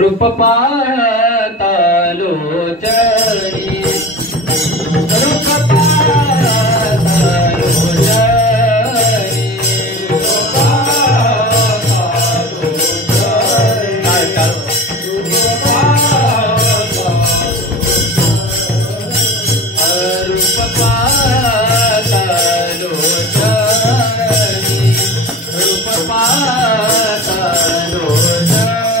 रूप पाहता लोचनी रूप पाहता लोचनी रूप पाहता लोचनी रूप पाहता लोचनी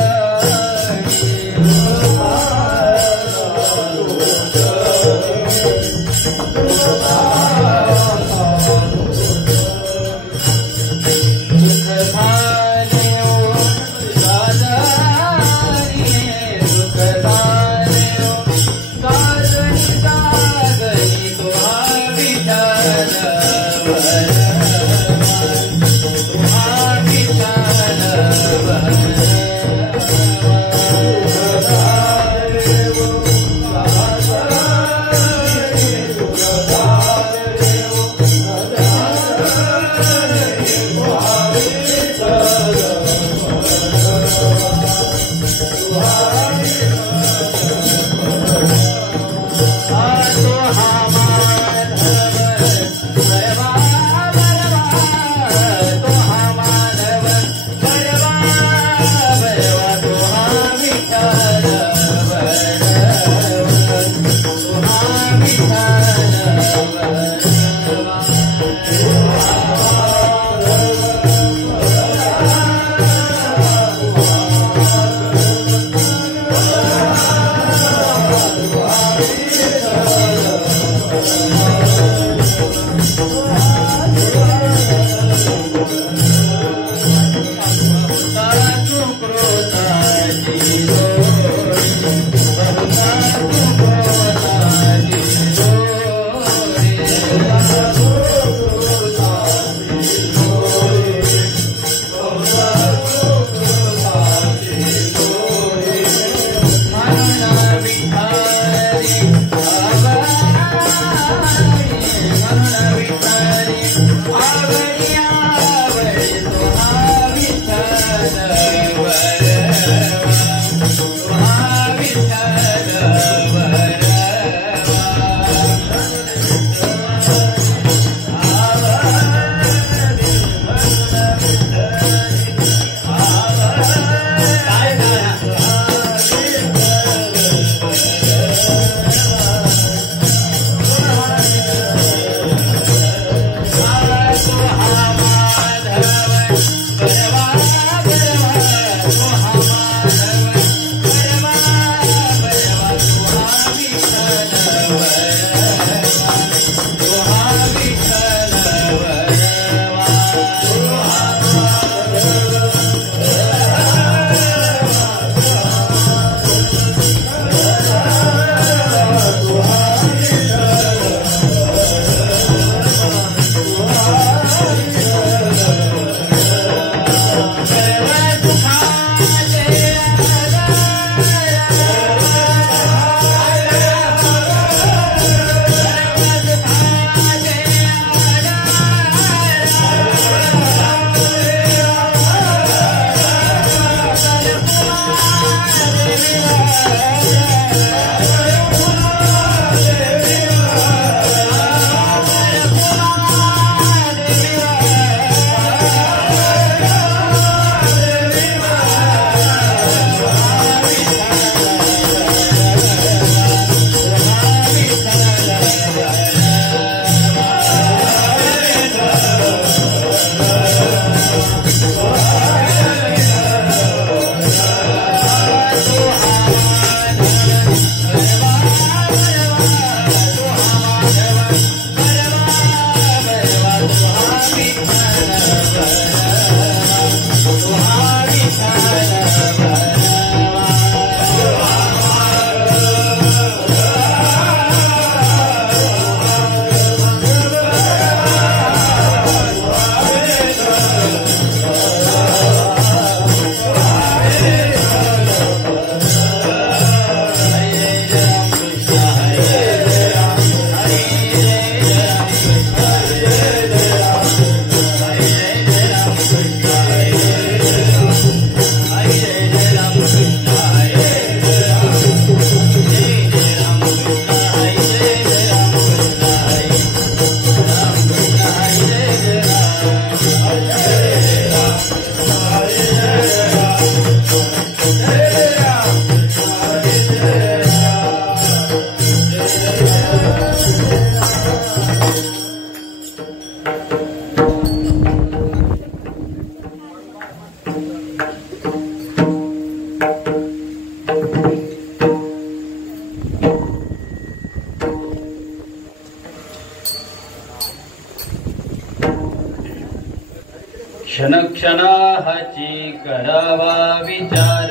क्षण क्षणाची करावा विचार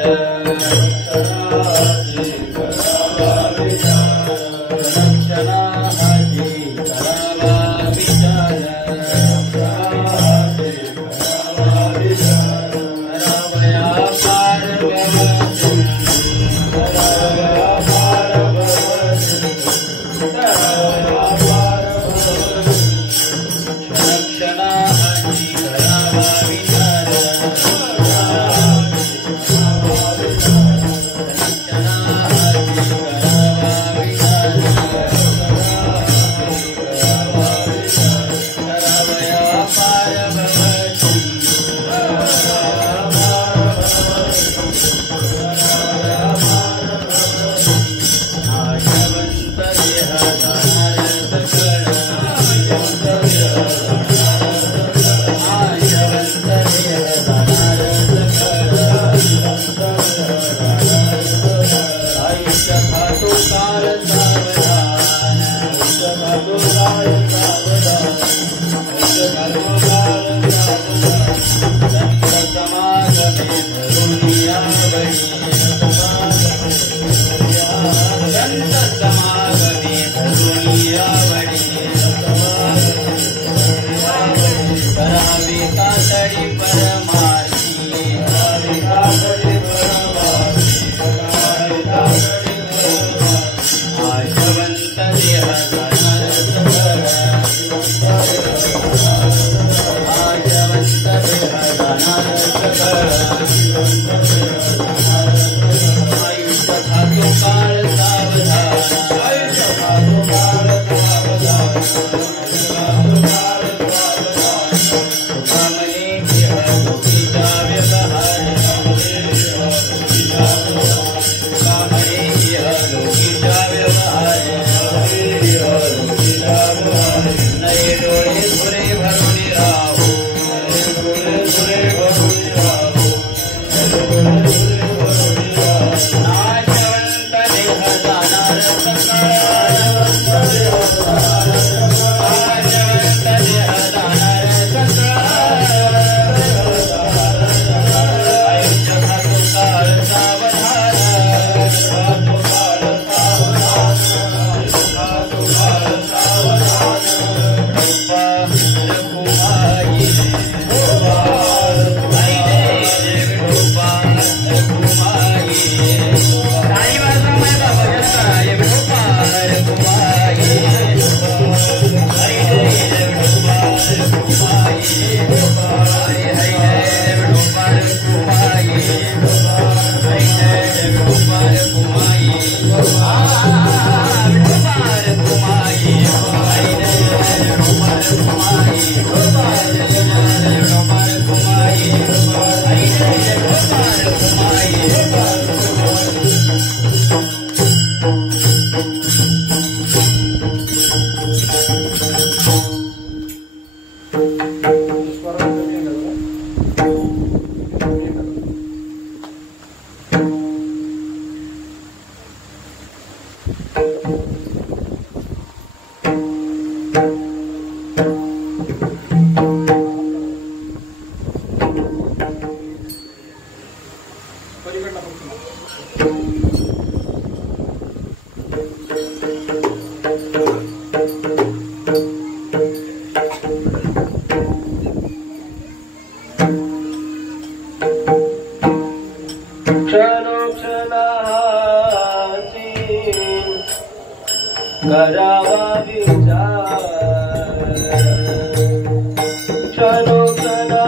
क्षणो क्षणा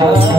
ah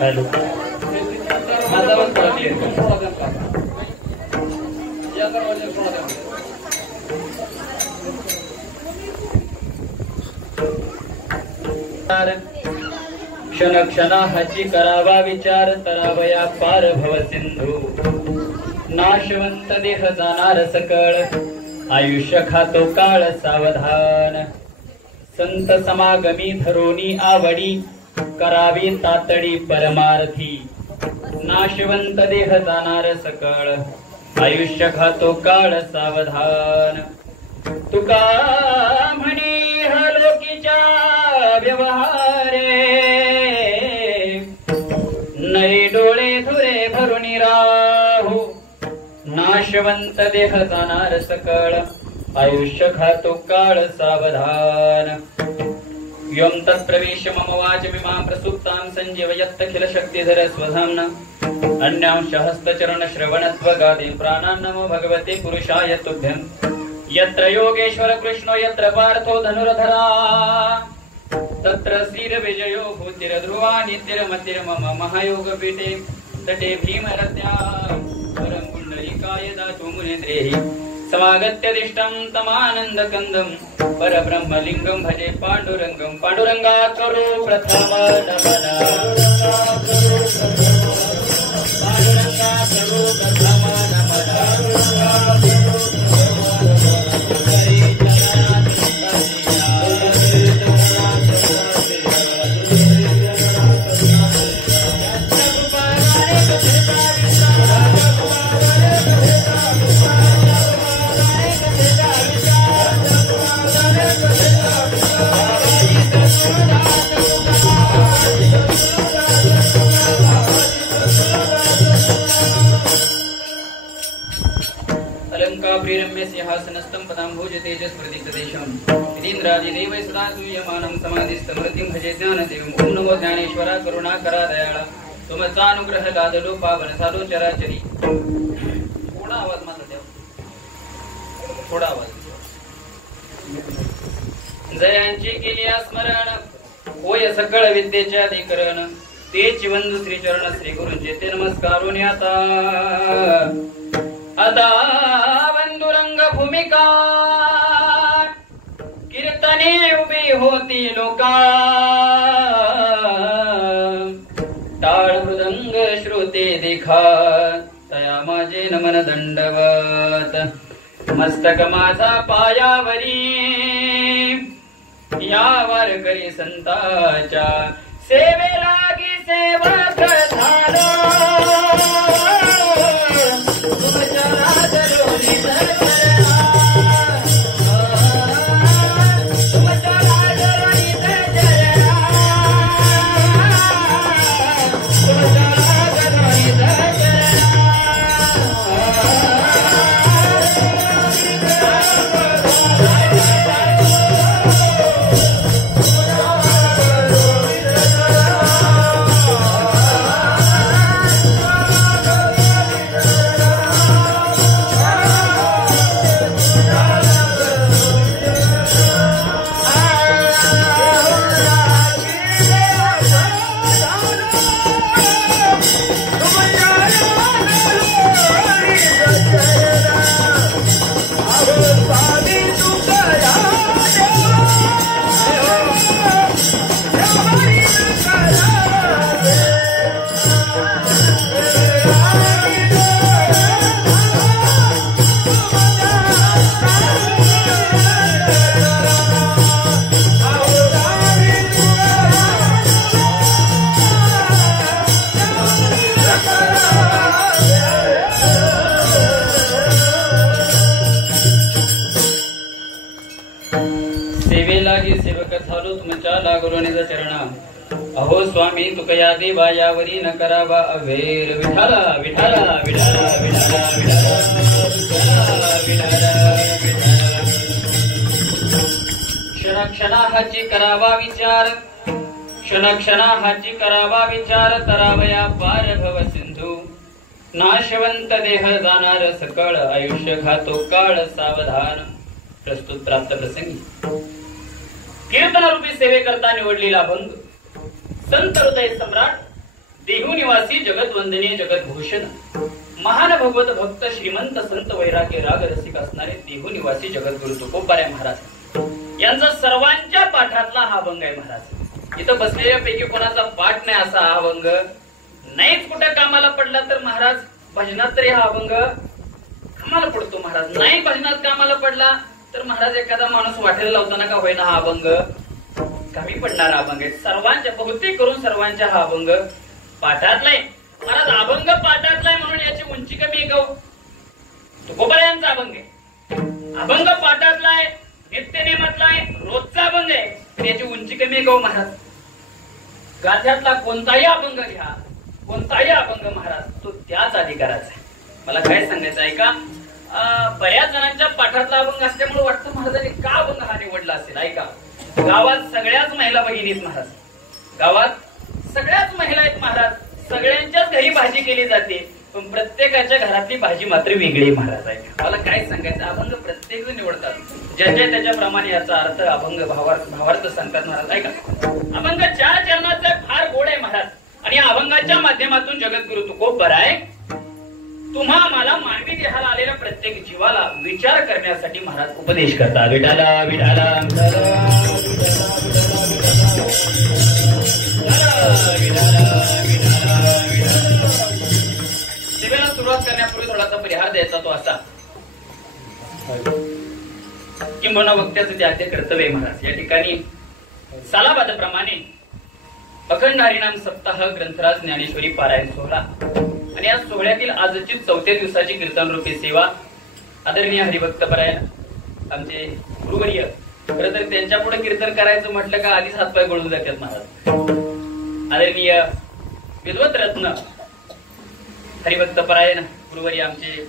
हेलो माझा आवाज थोडा क्लिअर कर. क्षण क्षणाची करावा विचार तरावया पार भव सिंधू. नाशवंत देह जाणार सकळ आयुष्य खातो काळ सावधान. संत समागमी धरोनी आवडी करावी तातडी परमार्थी. नाशवंत देह जाणार सकळ आयुष्य खातो काळ सावधान. तुका म्हणी लोकीच्या व्यवहारे नई डोळे धुरे भरून राहू. नाशवंत देह जाणार सकळ आयुष्य खातो काळ सावधान. यम तत्प्रवेश मम वाचमिमां प्रसुप्तां संजीवयत्तखिल शक्तिधर स्वधाम्ना. अन्यांश हस्तचरण श्रवणत्वगादीं प्राणान् नमो भगवते पुरुषाय तुभ्यं. यत्र योगेश्वर कृष्णो यत्र पार्थो धनुर्धरा तत्र श्रीर्विजयो भूतिर्ध्रुवा नित्यरमतिर्मम महायोगपीठे तटे भीमरत्या परं पुण्डरीकाय दातु मुनेन्द्रेहि. समागत्य दिष्टं तमानन्दकन्दं परब्रह्मलिङ्गं भजे पाण्डुरङ्गं. पाण्डुरङ्गा करो प्रथम नमन. पाण्डुरङ्गा करो प्रथम नमन. हासनस्थं पदाम्भोज तेजस्प्रदीप्तदेशम् इन्द्रादिदेवै सदा सूयमानं समाधिस्थमृतिं भजे ज्ञानदेवम् ॐ नमो ज्ञानेश्वरा करुणाकरा दयाळा तुमचानुग्रह लादलो पावन साधो चराचरी. थोडा आवाज माझा द्या, थोडा आवाज. जयांची केली स्मरण होय सकळ विद्येच्या अधिकरण तेच वंदू श्रीचरण श्री गुरूंचे ते नमस्कारून आता आता वंदुरंग भूमिका कीर्तने उभी होती लोका टाळ मृदंग श्रोते देखा तया माझे नमन दंडवत मस्तक माझा पायावरी या वारकरी संताच्या सेवे लागी सेवक झालो तुमच्या राजरोनी दर्शना तुमच्या राजरोनी दर्शना तुमच्या राजरोनी दर्शना चरणा अहो स्वामी तुकया देवा यावरी न करावा अवेर विठाला विठाला विठाला विठाला विठाला क्षणा हाची करावा विचार क्षणा हाची करावा विचार तरावया पार भव सिंधू नाशवंत देह जाणार सकळ आयुष्य खातो काळ सावधान. प्रस्तुत प्राप्त प्रसंगी कीर्तनरूपी सेवे करता निवडलेला अभंग संत हृदय सम्राट देहू निवासी जगत वंदनीय जगत भूषण महान भगवत भक्त श्रीमंत संत वैराग्य राग रसिक असणारे देहू निवासी जगद्गुरु तुकोबाराय महाराज यांचा सर्वांच्या पाठातला हा अभंग आहे. महाराज इथं बसलेल्यापैकी कोणाचा पाठ नाही असा हा अभंग नाहीच कुठे कामाला पडला तर महाराज भजनात तरी हा अभंग कामाला पडतो. महाराज नाही भजनात कामाला पडला तर महाराज एखादा माणूस वाटेल लावताना का होईना हा अभंग कमी पडणारा अभंग आहे. सर्वांच्या बहुतेक करून सर्वांच्या हा अभंग पाठातलाय. महाराज अभंग पाठातलाय म्हणून याची उंची कमी आहे का? तुकोबारायांचा अभंग आहे, अभंग पाठातलाय, नित्यनेमातलाय, रोजचा अभंग आहे, तर याची उंची कमी आहे का महाराज? गाथ्यातला कोणताही अभंग घ्या, कोणताही अभंग महाराज तो त्याच अधिकाराचा आहे. मला काय सांगायचं आहे का, बऱ्याच जणांच्या पाठातला अभंग असल्यामुळे वाटतं महाराजांनी का अभंग हा निवडला असेल. ऐका, गावात सगळ्याच महिला भगिनीत महाराज, गावात सगळ्याच महिला आहेत महाराज, सगळ्यांच्याच घरी भाजी केली जाते, पण प्रत्येकाच्या घरातली भाजी मात्र वेगळी महाराज आहे. मला काय सांगायचं, अभंग प्रत्येक जण निवडतात ज्याच्या त्याच्याप्रमाणे याचा अर्थ अभंग भावार्थ सांगतात महाराज. ऐका, अभंग 4 चरणाचा फार गोड आहे महाराज, आणि या अभंगाच्या माध्यमातून जगद्गुरु तुकोबाराय तुम्हा आम्हाला मानवी देहाला आलेल्या प्रत्येक जीवाला विचार करण्यासाठी महाराज उपदेश करतात. विठाला विठाला सेवेला सुरुवात करण्यापूर्वी थोडासा परिहार द्यायचा तो असा, किंबहुना वक्त्याचं ते आद्य कर्तव्य महाराज. या ठिकाणी सालाबादप्रमाणे अखंड हरिनाम सप्ताह ग्रंथराज ज्ञानेश्वरी पारायण सोहळा आणि या सोहळ्यातील आजची 4थ्या दिवसाची कीर्तन रूपी सेवा आदरणीय हरिभक्तपरायण आमचे गुरुवर्य. खरं तर त्यांच्या पुढे कीर्तन करायचं म्हटलं का आधीच हातपाय गळून जातात महाराज. आदरणीय विद्वत रत्न हरिभक्तपरायण गुरुवर्य आमचे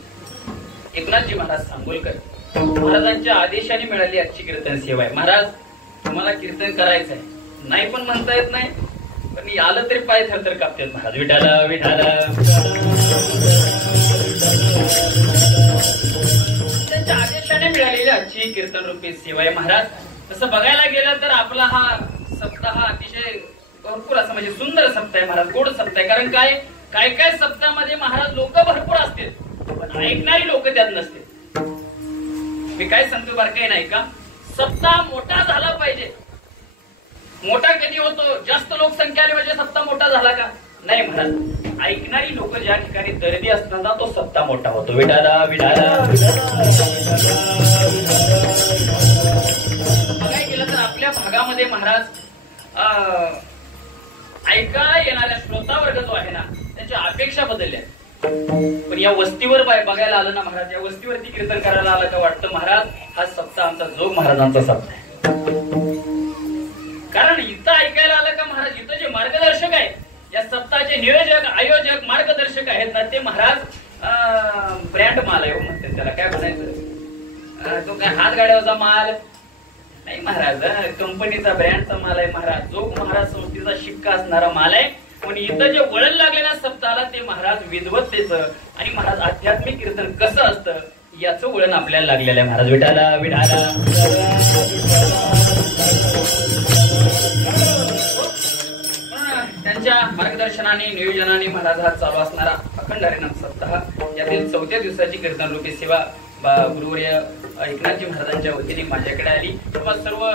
एकनाथजी महाराज सांगोलकर महाराजांच्या आदेशाने मिळाली आजची कीर्तन सेवा आहे. महाराज तुम्हाला कीर्तन करायचं आहे, नाही पण म्हणता येत नाही, पण आलं तरी पाय थरथर कापतात महाराज. विठाला विठाला त्यांच्या आदेशाने मिळालेली आजची कीर्तन रूपी सेवा आहे महाराज. तसं बघायला गेलं तर आपला हा सप्ताह अतिशय भरपूर असं म्हणजे सुंदर सप्ताह आहे महाराज, गोड सप्ताह आहे. कारण काय काय काय सप्ताहामध्ये महाराज लोक भरपूर असतील, पण ऐकणारी लोक त्यात नसतील. मी काय सांगतो बार काही नाही का, सप्ताह मोठा झाला पाहिजे. मोठा कधी होतो, जास्त लोकसंख्या आली म्हणजे सप्ताह मोठा झाला का? नाही महाराज, ऐकणारी लोक ज्या ठिकाणी दर्दी असतात ना, तो सप्ताह मोठा होतो. विठाला विठाला बघायला गेलं तर आपल्या भागामध्ये महाराज ऐकायला येणाऱ्या श्रोता वर्ग जो आहे ना, त्यांच्या अपेक्षा बदलल्या. पण या वस्तीवर बघायला आलं ना महाराज, या वस्तीवरती कीर्तन करायला आलं का वाटतं महाराज हा सप्ताह आमचा जोग महाराजांचा सप्ताह आहे. कारण इथं ऐकायला आलं का महाराज, इथं जे मार्गदर्शक आहे, या सप्ताहाचे नियोजक आयोजक मार्गदर्शक आहेत ना, ते महाराज ब्रँड माल आहे म्हणतात त्याला. काय म्हणायचं, तो काय हात गाड्यावरचा माल नाही महाराज, कंपनीचा ब्रँडचा माल आहे महाराज. जोग महाराज संस्थेचा शिक्का असणारा माल आहे. पण इथं जे वळण लागलेल्या सप्ताहाला ते महाराज विद्वत्तेचं आणि महाराज आध्यात्मिक कीर्तन कसं असतं याचं वळण आपल्याला लागलेलं आहे महाराज. विठाला विठाला त्यांच्या मार्गदर्शनाने नियोजनाने महाराज हा चालू असणारा अखंड हरिनाम सप्ताह, यातील 4थ्या दिवसाची कीर्तन रूपी सेवा गुरुवर्य एकनाथजी महाराजांच्या वतीने माझ्याकडे आली, किंवा सर्व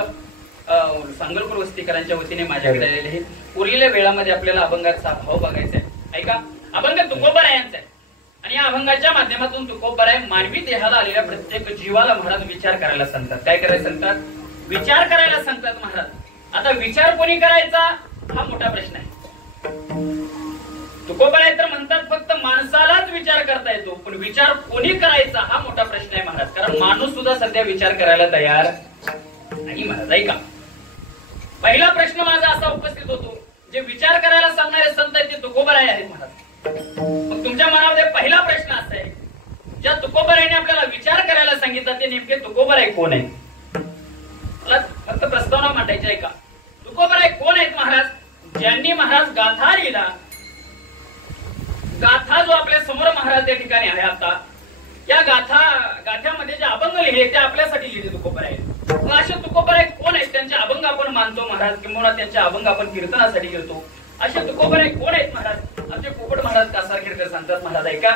सांगलपूर वस्तीकरांच्या वतीने माझ्याकडे आलेले आहे. उरलेल्या वेळामध्ये आपल्याला अभंगाचा भाव बघायचा आहे. ऐका, अभंग तुकोबारायांचा आहे आणि या अभंगाच्या माध्यमातून तुकोबाराय मानवी देहाला आलेल्या प्रत्येक जीवाला महाराज विचार करायला सांगतात. काय करायला सांगतात? विचार करायला सांगतात महाराज. आता विचार कोणी करायचा हा मोठा प्रश्न आहे. तुकोबाराय तर म्हणतात फक्त माणसालाच विचार करता येतो, पण विचार कोणी करायचा हा मोठा प्रश्न आहे महाराज. कारण माणूस सुद्धा सध्या विचार करायला तयार नाही महाराज. ऐका, पहिला प्रश्न माझा असा उपस्थित होतो, जे विचार करायला सांगणारे संत आहेत ते तुकोबाराय आहेत महाराज. मग तुमच्या मनामध्ये पहिला प्रश्न असा आहे, ज्या तुकोबारायने आपल्याला विचार करायला सांगितलं ते नेमके तुकोबाराय कोण आहे? मला फक्त प्रस्तावना मांडायची आहे का, तुकोबाराय कोण आहेत महाराज? ज्यांनी महाराज गाथा लिहिला, गाथा जो आपल्या समोर महाराज त्या ठिकाणी आहे आता, या गाथ्यामध्ये जे अभंग लिहिले ते आपल्यासाठी लिहिले तुकोबाराय. असे तुकोबाराय कोण आहेत? त्यांचे अभंग आपण मानतो महाराज, किंवा त्यांचे अभंग आपण कीर्तनासाठी घेतो. असे तुकोबाराय कोण आहेत महाराज? आमचे पोपट महाराज कासारखेडकर सांगतात महाराज. ऐका,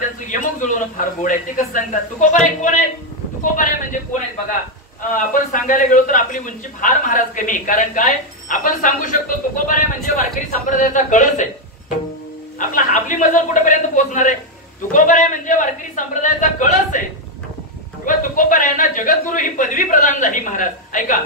त्यांचं यमक जुळवणं फार गोड आहे. ते कसं सांगतात? तुकोबाराय कोण आहेत? तुकोबाराय म्हणजे कोण आहेत बघा. आपण सांगायला गेलो तर आपली उंची फार महाराज कमी, कारण काय आपण सांगू शकतो तुकोबाराय म्हणजे वारकरी संप्रदायाचा कळस आहे. आपली मजल कुठेपर्यंत पोहोचणार आहे? तुकोबाराय म्हणजे वारकरी संप्रदायाचा कळस आहे. किंवा तुकोबारायांना जगद्गुरु ही पदवी प्रदान झाली महाराज. ऐका,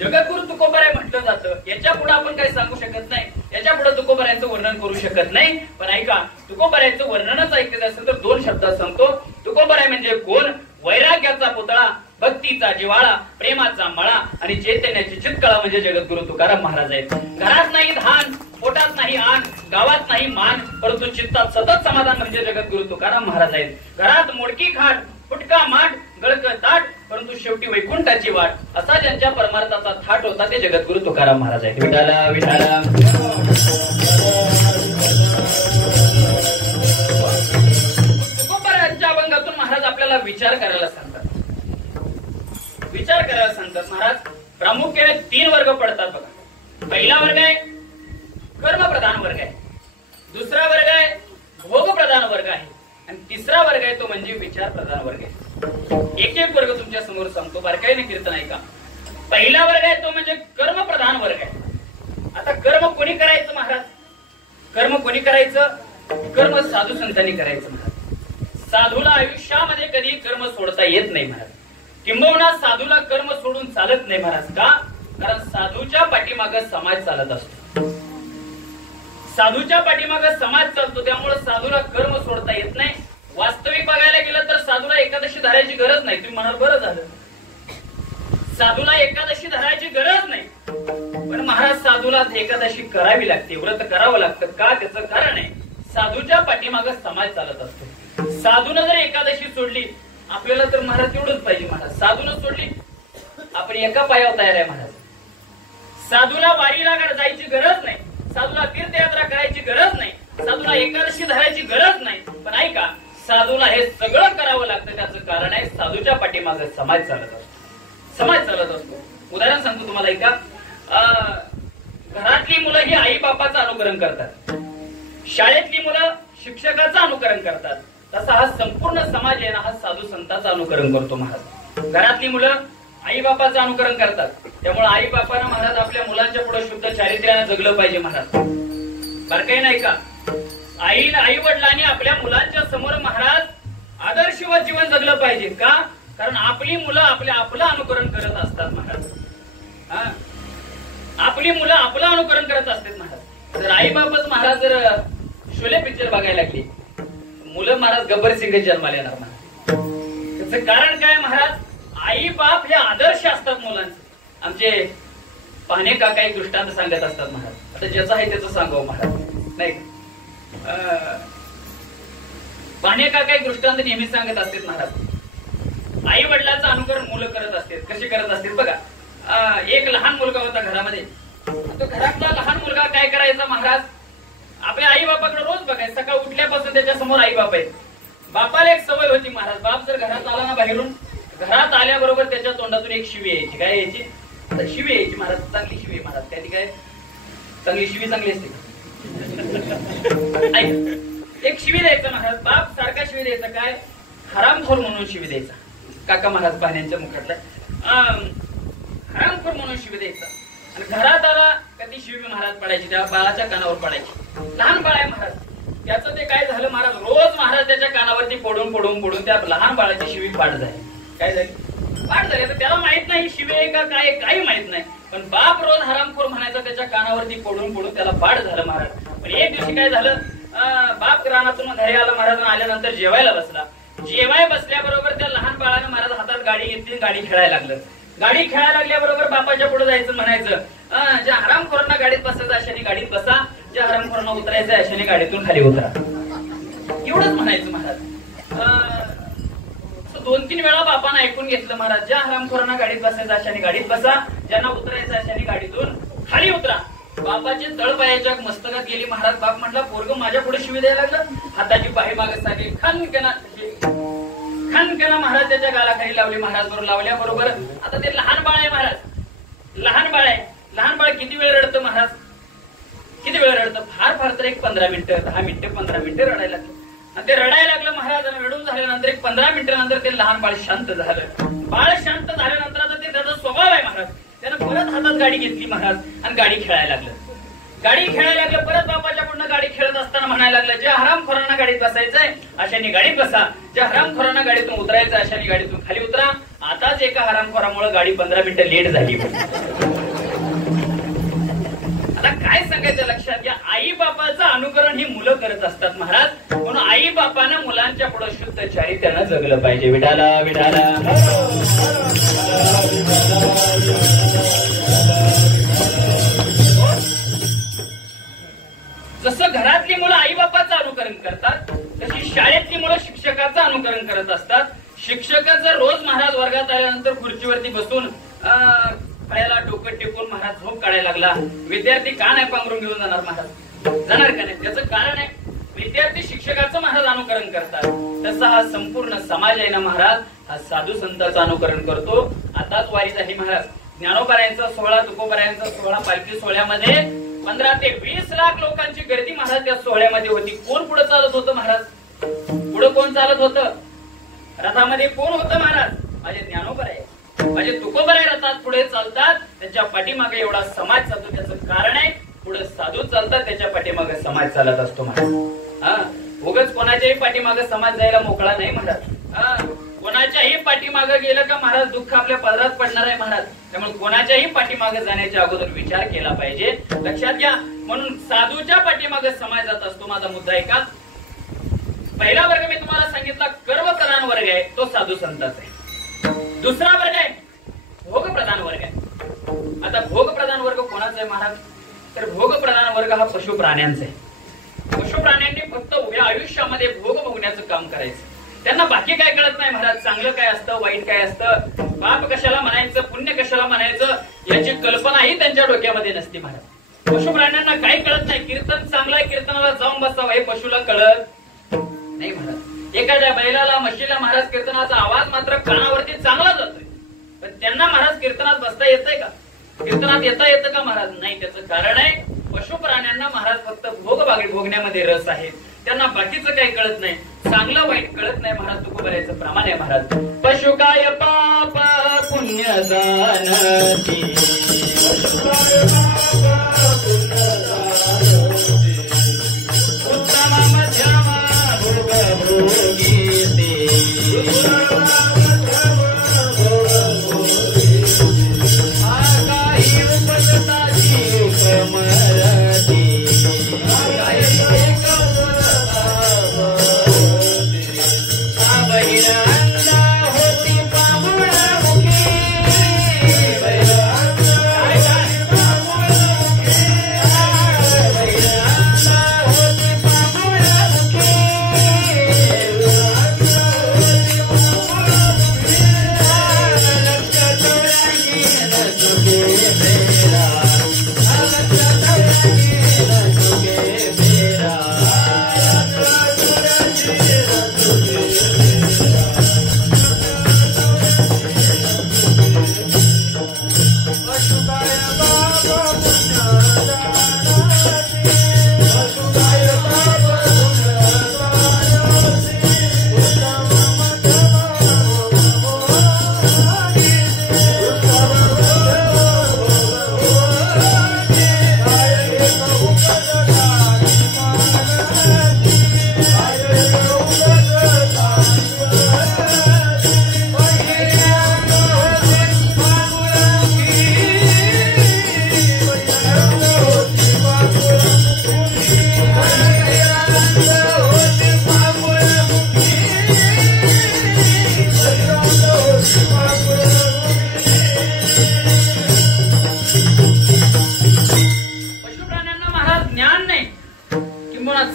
जगद्गुरु तुकोबाराय म्हटलं जातं, याच्या पुढे आपण काही सांगू शकत नाही, याच्या पुढे तुकोबारायांचं वर्णन करू शकत नाही. पण ऐका, तुकोबारायांचं वर्णनच ऐकायचं असेल तर 2 शब्दात सांगतो. तुकोबाराय म्हणजे कोण? वैराग्याचा पुतळा, भक्तीचा जिव्हाळा, प्रेमाचा मळा आणि चैतन्याची चितकळा म्हणजे जगद्गुरु तुकाराम महाराज आहेत. घरात नाही धान, पोटात नाही आण, गावात नाही मान, परंतु चित्तात सतत समाधान म्हणजे जगद्गुरु तुकाराम महाराज आहेत. घरात मोडकी खाट, फुटका माठ, गळक ताट, परंतु शेवटी वैकुंठाची वाट, असा ज्यांच्या परमार्थाचा थाट होता ते जगद्गुरु तुकाराम महाराज आहेत. विठाला विठाला तुकोबारायांच्या अभंगातून महाराज आपल्याला विचार करायला सांगतात. विचार करायला सांगतात महाराज. प्रामुख्याने 3 वर्ग पडतात बघा. पहिला वर्ग आहे कर्मप्रधान वर्ग आहे, दुसरा वर्ग आहे भोगप्रधान वर्ग आहे, आणि तिसरा वर्ग आहे तो म्हणजे विचार प्रधान वर्ग आहे. एक एक वर्ग तुमच्या समोर सांगतो, बारकाईने कीर्तन ऐका. पहिला वर्ग आहे तो म्हणजे कर्मप्रधान वर्ग आहे. आता कर्म कोणी करायचं महाराज? कर्म कोणी करायचं? कर्म साधू संतांनी करायचं महाराज. साधूला आयुष्यामध्ये कधी कर्म सोडता येत नाही महाराज, किंबहुना साधूला कर्म सोडून चालत नाही महाराज. का? कारण साधूच्या पाठीमागे समाज चालत असतो. साधूच्या मागे समाज चालतो, त्यामुळे साधूला कर्म सोडता येत नाही. वास्तविक बघायला गेलं तर साधूला एकादशी धरायची गरज नाही. तुम्ही म्हणाल बरं झालं, साधूला एकादशी धरायची गरज नाही, पण महाराज साधूला एकादशी करावी लागते, व्रत करावं लागतं. का? त्याचं कारण आहे साधूच्या पाठीमागे समाज चालत असतो. साधूनं जर एकादशी सोडली आपल्याला तर महाराज तेवढंच पाहिजे महाराज. साधूनच सोडली आपण एका पायावर तयार आहे महाराज. साधूला वारीला जायची गरज नाही, साधूला तीर्थयात्रा करायची गरज नाही, साधूला एकादशी धरायची गरज नाही. पण ऐका, साधूला हे सगळं करावं लागतं. त्याचं कारण आहे साधूच्या पाठीमागे समाज चालत असतो, समाज चालत असतो. उदाहरण सांगतो तुम्हाला. ऐका, घरातली मुलं ही आई बापाचं अनुकरण करतात, शाळेतली मुलं शिक्षकाचं अनुकरण करतात. तसा हा संपूर्ण समाज आहे ना, हा साधू संतांचं अनुकरण करतो महाराज. घरातली मुलं आई बापाचं अनुकरण करतात, त्यामुळे आई बापानं महाराज आपल्या मुलांच्या पुढे शुद्ध चारित्र्यानं जगलं पाहिजे महाराज. बारकाई नाही का, आई वडिलांनी आपल्या मुलांच्या समोर महाराज आदर्शवत जीवन जगलं पाहिजे. का? कारण आपली मुलं आपलं अनुकरण करत असतात महाराज. आपली मुलं आपलं अनुकरण करत असतात महाराज. जर आई बापच महाराज जर शोले पिक्चर बघायला लागली, मुलं महाराज गब्बर सिंग जन्माला येणार महाराज. त्याचं कारण काय महाराज? आई बाप हे आदर्श असतात मुलांचे. आमचे पाहणे काका एक दृष्टांत सांगत असतात महाराज. आता ज्याचं आहे त्याचं सांगावं महाराज, नाही पाहणे काका एक दृष्टांत नेहमी सांगत असतात महाराज. आई वडिलांचं अनुकरण मुलं करत असतात. कसे करत असतात बघा. एक लहान मुलगा होता घरामध्ये. तो घरातला लहान मुलगा काय करायचा महाराज? आपल्या आई बापाकडे रोज बघायचं. सकाळ उठल्यापासून त्याच्या समोर आई बाप आहेत. बापाला एक सवय होती महाराज, बाप जर घरात आला ना बाहेरून, घरात आल्याबरोबर त्याच्या तोंडातून एक शिवी यायची. काय यायची? शिवी यायची महाराज. चांगली शिवी महाराज. काय ती काय चांगली शिवी चांगली असते. एक शिवी द्यायचा महाराज. बाप सारखा शिवी द्यायचा. काय? हरामखोर म्हणून शिवी द्यायचा. काका महाराज पाहण्यांच्या मुखातला हरामखोर म्हणून शिवी द्यायचा. आणि घरात आला कधी शिवी महाराज पडायची, त्या बाळाच्या कानावर पडायची. लहान बाळ आहे महाराज, त्याचं ते काय झालं महाराज, रोज महाराज त्याच्या कानावरती पडून त्या लहान बाळाची शिवी पाठ झाली. काय झाली? पाठ झाली. तर त्याला माहित नाही शिवी आहे का काय, काही माहित नाही. पण बाप रोज हरामखोर म्हणायचा, त्याच्या कानावरती पडून त्याला पाठ झालं महाराज. पण एक दिवशी काय झालं, बाप रानातून घरी आला महाराज. आल्यानंतर जेवायला बसला. जेवाय बसल्याबरोबर त्या लहान बाळाने महाराज हातात गाडी घेतली, गाडी खेळायला लागलं. गाडी खेळायला लागल्याबरोबर बापाच्या पुढे जायचं, म्हणायचं ज्या हरामखोरांना गाडीत बसायचं अशाने गाडीत बसा, ज्या हरामखोरांना उतरायचं अशाने गाडीतून खाली उतरा. एवढंच म्हणायचं महाराज. 2-3 वेळा बापानं ऐकून घेतलं महाराज. ज्या हरामखोरांना गाडीत बसायचं अशाने गाडीत बसा, ज्यांना उतरायचं अशाने गाडीतून खाली उतरा. बापाची तळपायाच्या मस्तकात गेली महाराज. बाप म्हटला, पोरग माझ्या पुढे शिवी द्यायला लागलं. हाताची पाही मागत सारखी खनकना महाराज त्याच्या गालाखाली लावली महाराज. बरोबर लावल्याबरोबर आता ते लहान बाळ आहे महाराज. लहान बाळ आहे. लहान बाळ किती वेळ रडतं महाराज? किती वेळ रडतं? फार तर एक 15 मिनिटं, 10 मिनिटं, 15 मिनिटं रडायला लागलं. आणि ते रडायला लागलं महाराज. रडून झाल्यानंतर एक 15 मिनिटानंतर ते लहान बाळ शांत झालं. बाळ शांत झाल्यानंतर आता ते त्याचा स्वभाव आहे महाराज. त्यानं परत हातात गाडी घेतली महाराज आणि गाडी खेळायला लागलं. गाडी खेळायला लागलं. परत बापाच्या पुढे गाडी खेळत असताना म्हणायला लागलं, ज्या हरामखोरांना गाडीत बसायचंय अशाने गाडीत बसा, ज्या हरामखोरांना गाडीतून उतरायचं अशाने गाडीतून खाली उतरा. आताच एका हरामखोरामुळे गाडी 15 मिनिटं लेट झाली. आता काय सांगायचं लक्षात घ्या, आई बापाचं अनुकरण ही मुलं करत असतात महाराज. म्हणून आई बापानं मुलांच्या पुढे शुद्ध चारित्र्यानं जगलं पाहिजे. विठाला विठाला. जसं घरातली मुलं आई बापाचं अनुकरण करतात, तशी शाळेतली मुलं शिक्षकाचं अनुकरण करत असतात. शिक्षक जर रोज महाराज वर्गात आल्यानंतर खुर्चीवरती बसून पायाला डोकं टेकून महाराज झोप काढायला लागला, विद्यार्थी का नाही पांघरून घेऊन जाणार महाराज? जाणार का नाही? त्याचं कारण आहे विद्यार्थी शिक्षकाचं महाराज अनुकरण करतात. तसा हा संपूर्ण समाज आहे ना महाराज, हा साधू संतांचं अनुकरण करतो. आताच वारी झाली महाराज. ज्ञानोबारायांचा सोहळा, तुकोबारायांचा सोहळा, पालखी सोहळ्यामध्ये 15 ते 20 लाख लोकांची गर्दी महाराज त्या सोहळ्यामध्ये होती. कोण पुढे चालत होतं महाराज? पुढे कोण चालत होतं? रथामध्ये कोण होतं महाराज? माझे ज्ञानोबा आहे, माझे तुकोबा आहे. रथात पुढे चालतात, त्याच्या पाठीमागे एवढा समाज चालतो. त्याचं कारण आहे पुढे साधू चालतात, त्याच्या पाठीमागे समाज चालत असतो महाराज. उगाच कोणाच्याही पाठीमागे समाज जायला मोकळा नाही महाराज. कोणाच्याही पाठीमागे गेलं का महाराज दुःख आपल्या पदरात पडणार आहे महाराज. त्यामुळे कोणाच्याही पाठीमागे जाण्याच्या अगोदर विचार केला पाहिजे. लक्षात घ्या. म्हणून साधूच्या पाठीमागे समाज जात असतो. माझा मुद्दा आहे का, पहिला वर्ग मी तुम्हाला सांगितला कर्मप्रधान वर्ग आहे, तो साधू संतांचा आहे. दुसरा वर्ग आहे भोगप्रधान वर्ग आहे. आता भोगप्रधान वर्ग कोणाचा आहे महाराज? तर भोगप्रधान वर्ग हा पशु प्राण्यांचा आहे. पशु प्राण्यांनी फक्त उभ्या आयुष्यामध्ये भोग भोगण्याचं काम करायचं. त्यांना बाकी काय कळत नाही महाराज. चांगलं काय असतं, वाईट काय असतं, पाप कशाला म्हणायचं, पुण्य कशाला म्हणायचं याची कल्पनाही त्यांच्या डोक्यामध्ये नसते महाराज. पशु प्राण्यांना काही कळत नाही. कीर्तन चांगलं आहे, कीर्तनाला जाऊन बसावं हे पशुला कळत नाही महाराज. एखाद्या बैलाला, म्हशीला महाराज कीर्तनाचा आवाज मात्र कानावरती चांगला जातोय, पण त्यांना महाराज कीर्तनात बसता येतंय का, कीर्तनात येतं का महाराज? नाही. त्याचं कारण आहे पशु प्राण्यांना महाराज फक्त भोगण्यामध्ये रस आहे. त्यांना बाकीचं काही कळत नाही, चांगलं वाईट कळत नाही महाराज. तुकोबरायचं प्रमाण आहे महाराज. पशु काय पाप पुण्य जाणती, उत्तम मध्यम भोग भोगीते, काही उपजताची कमरती,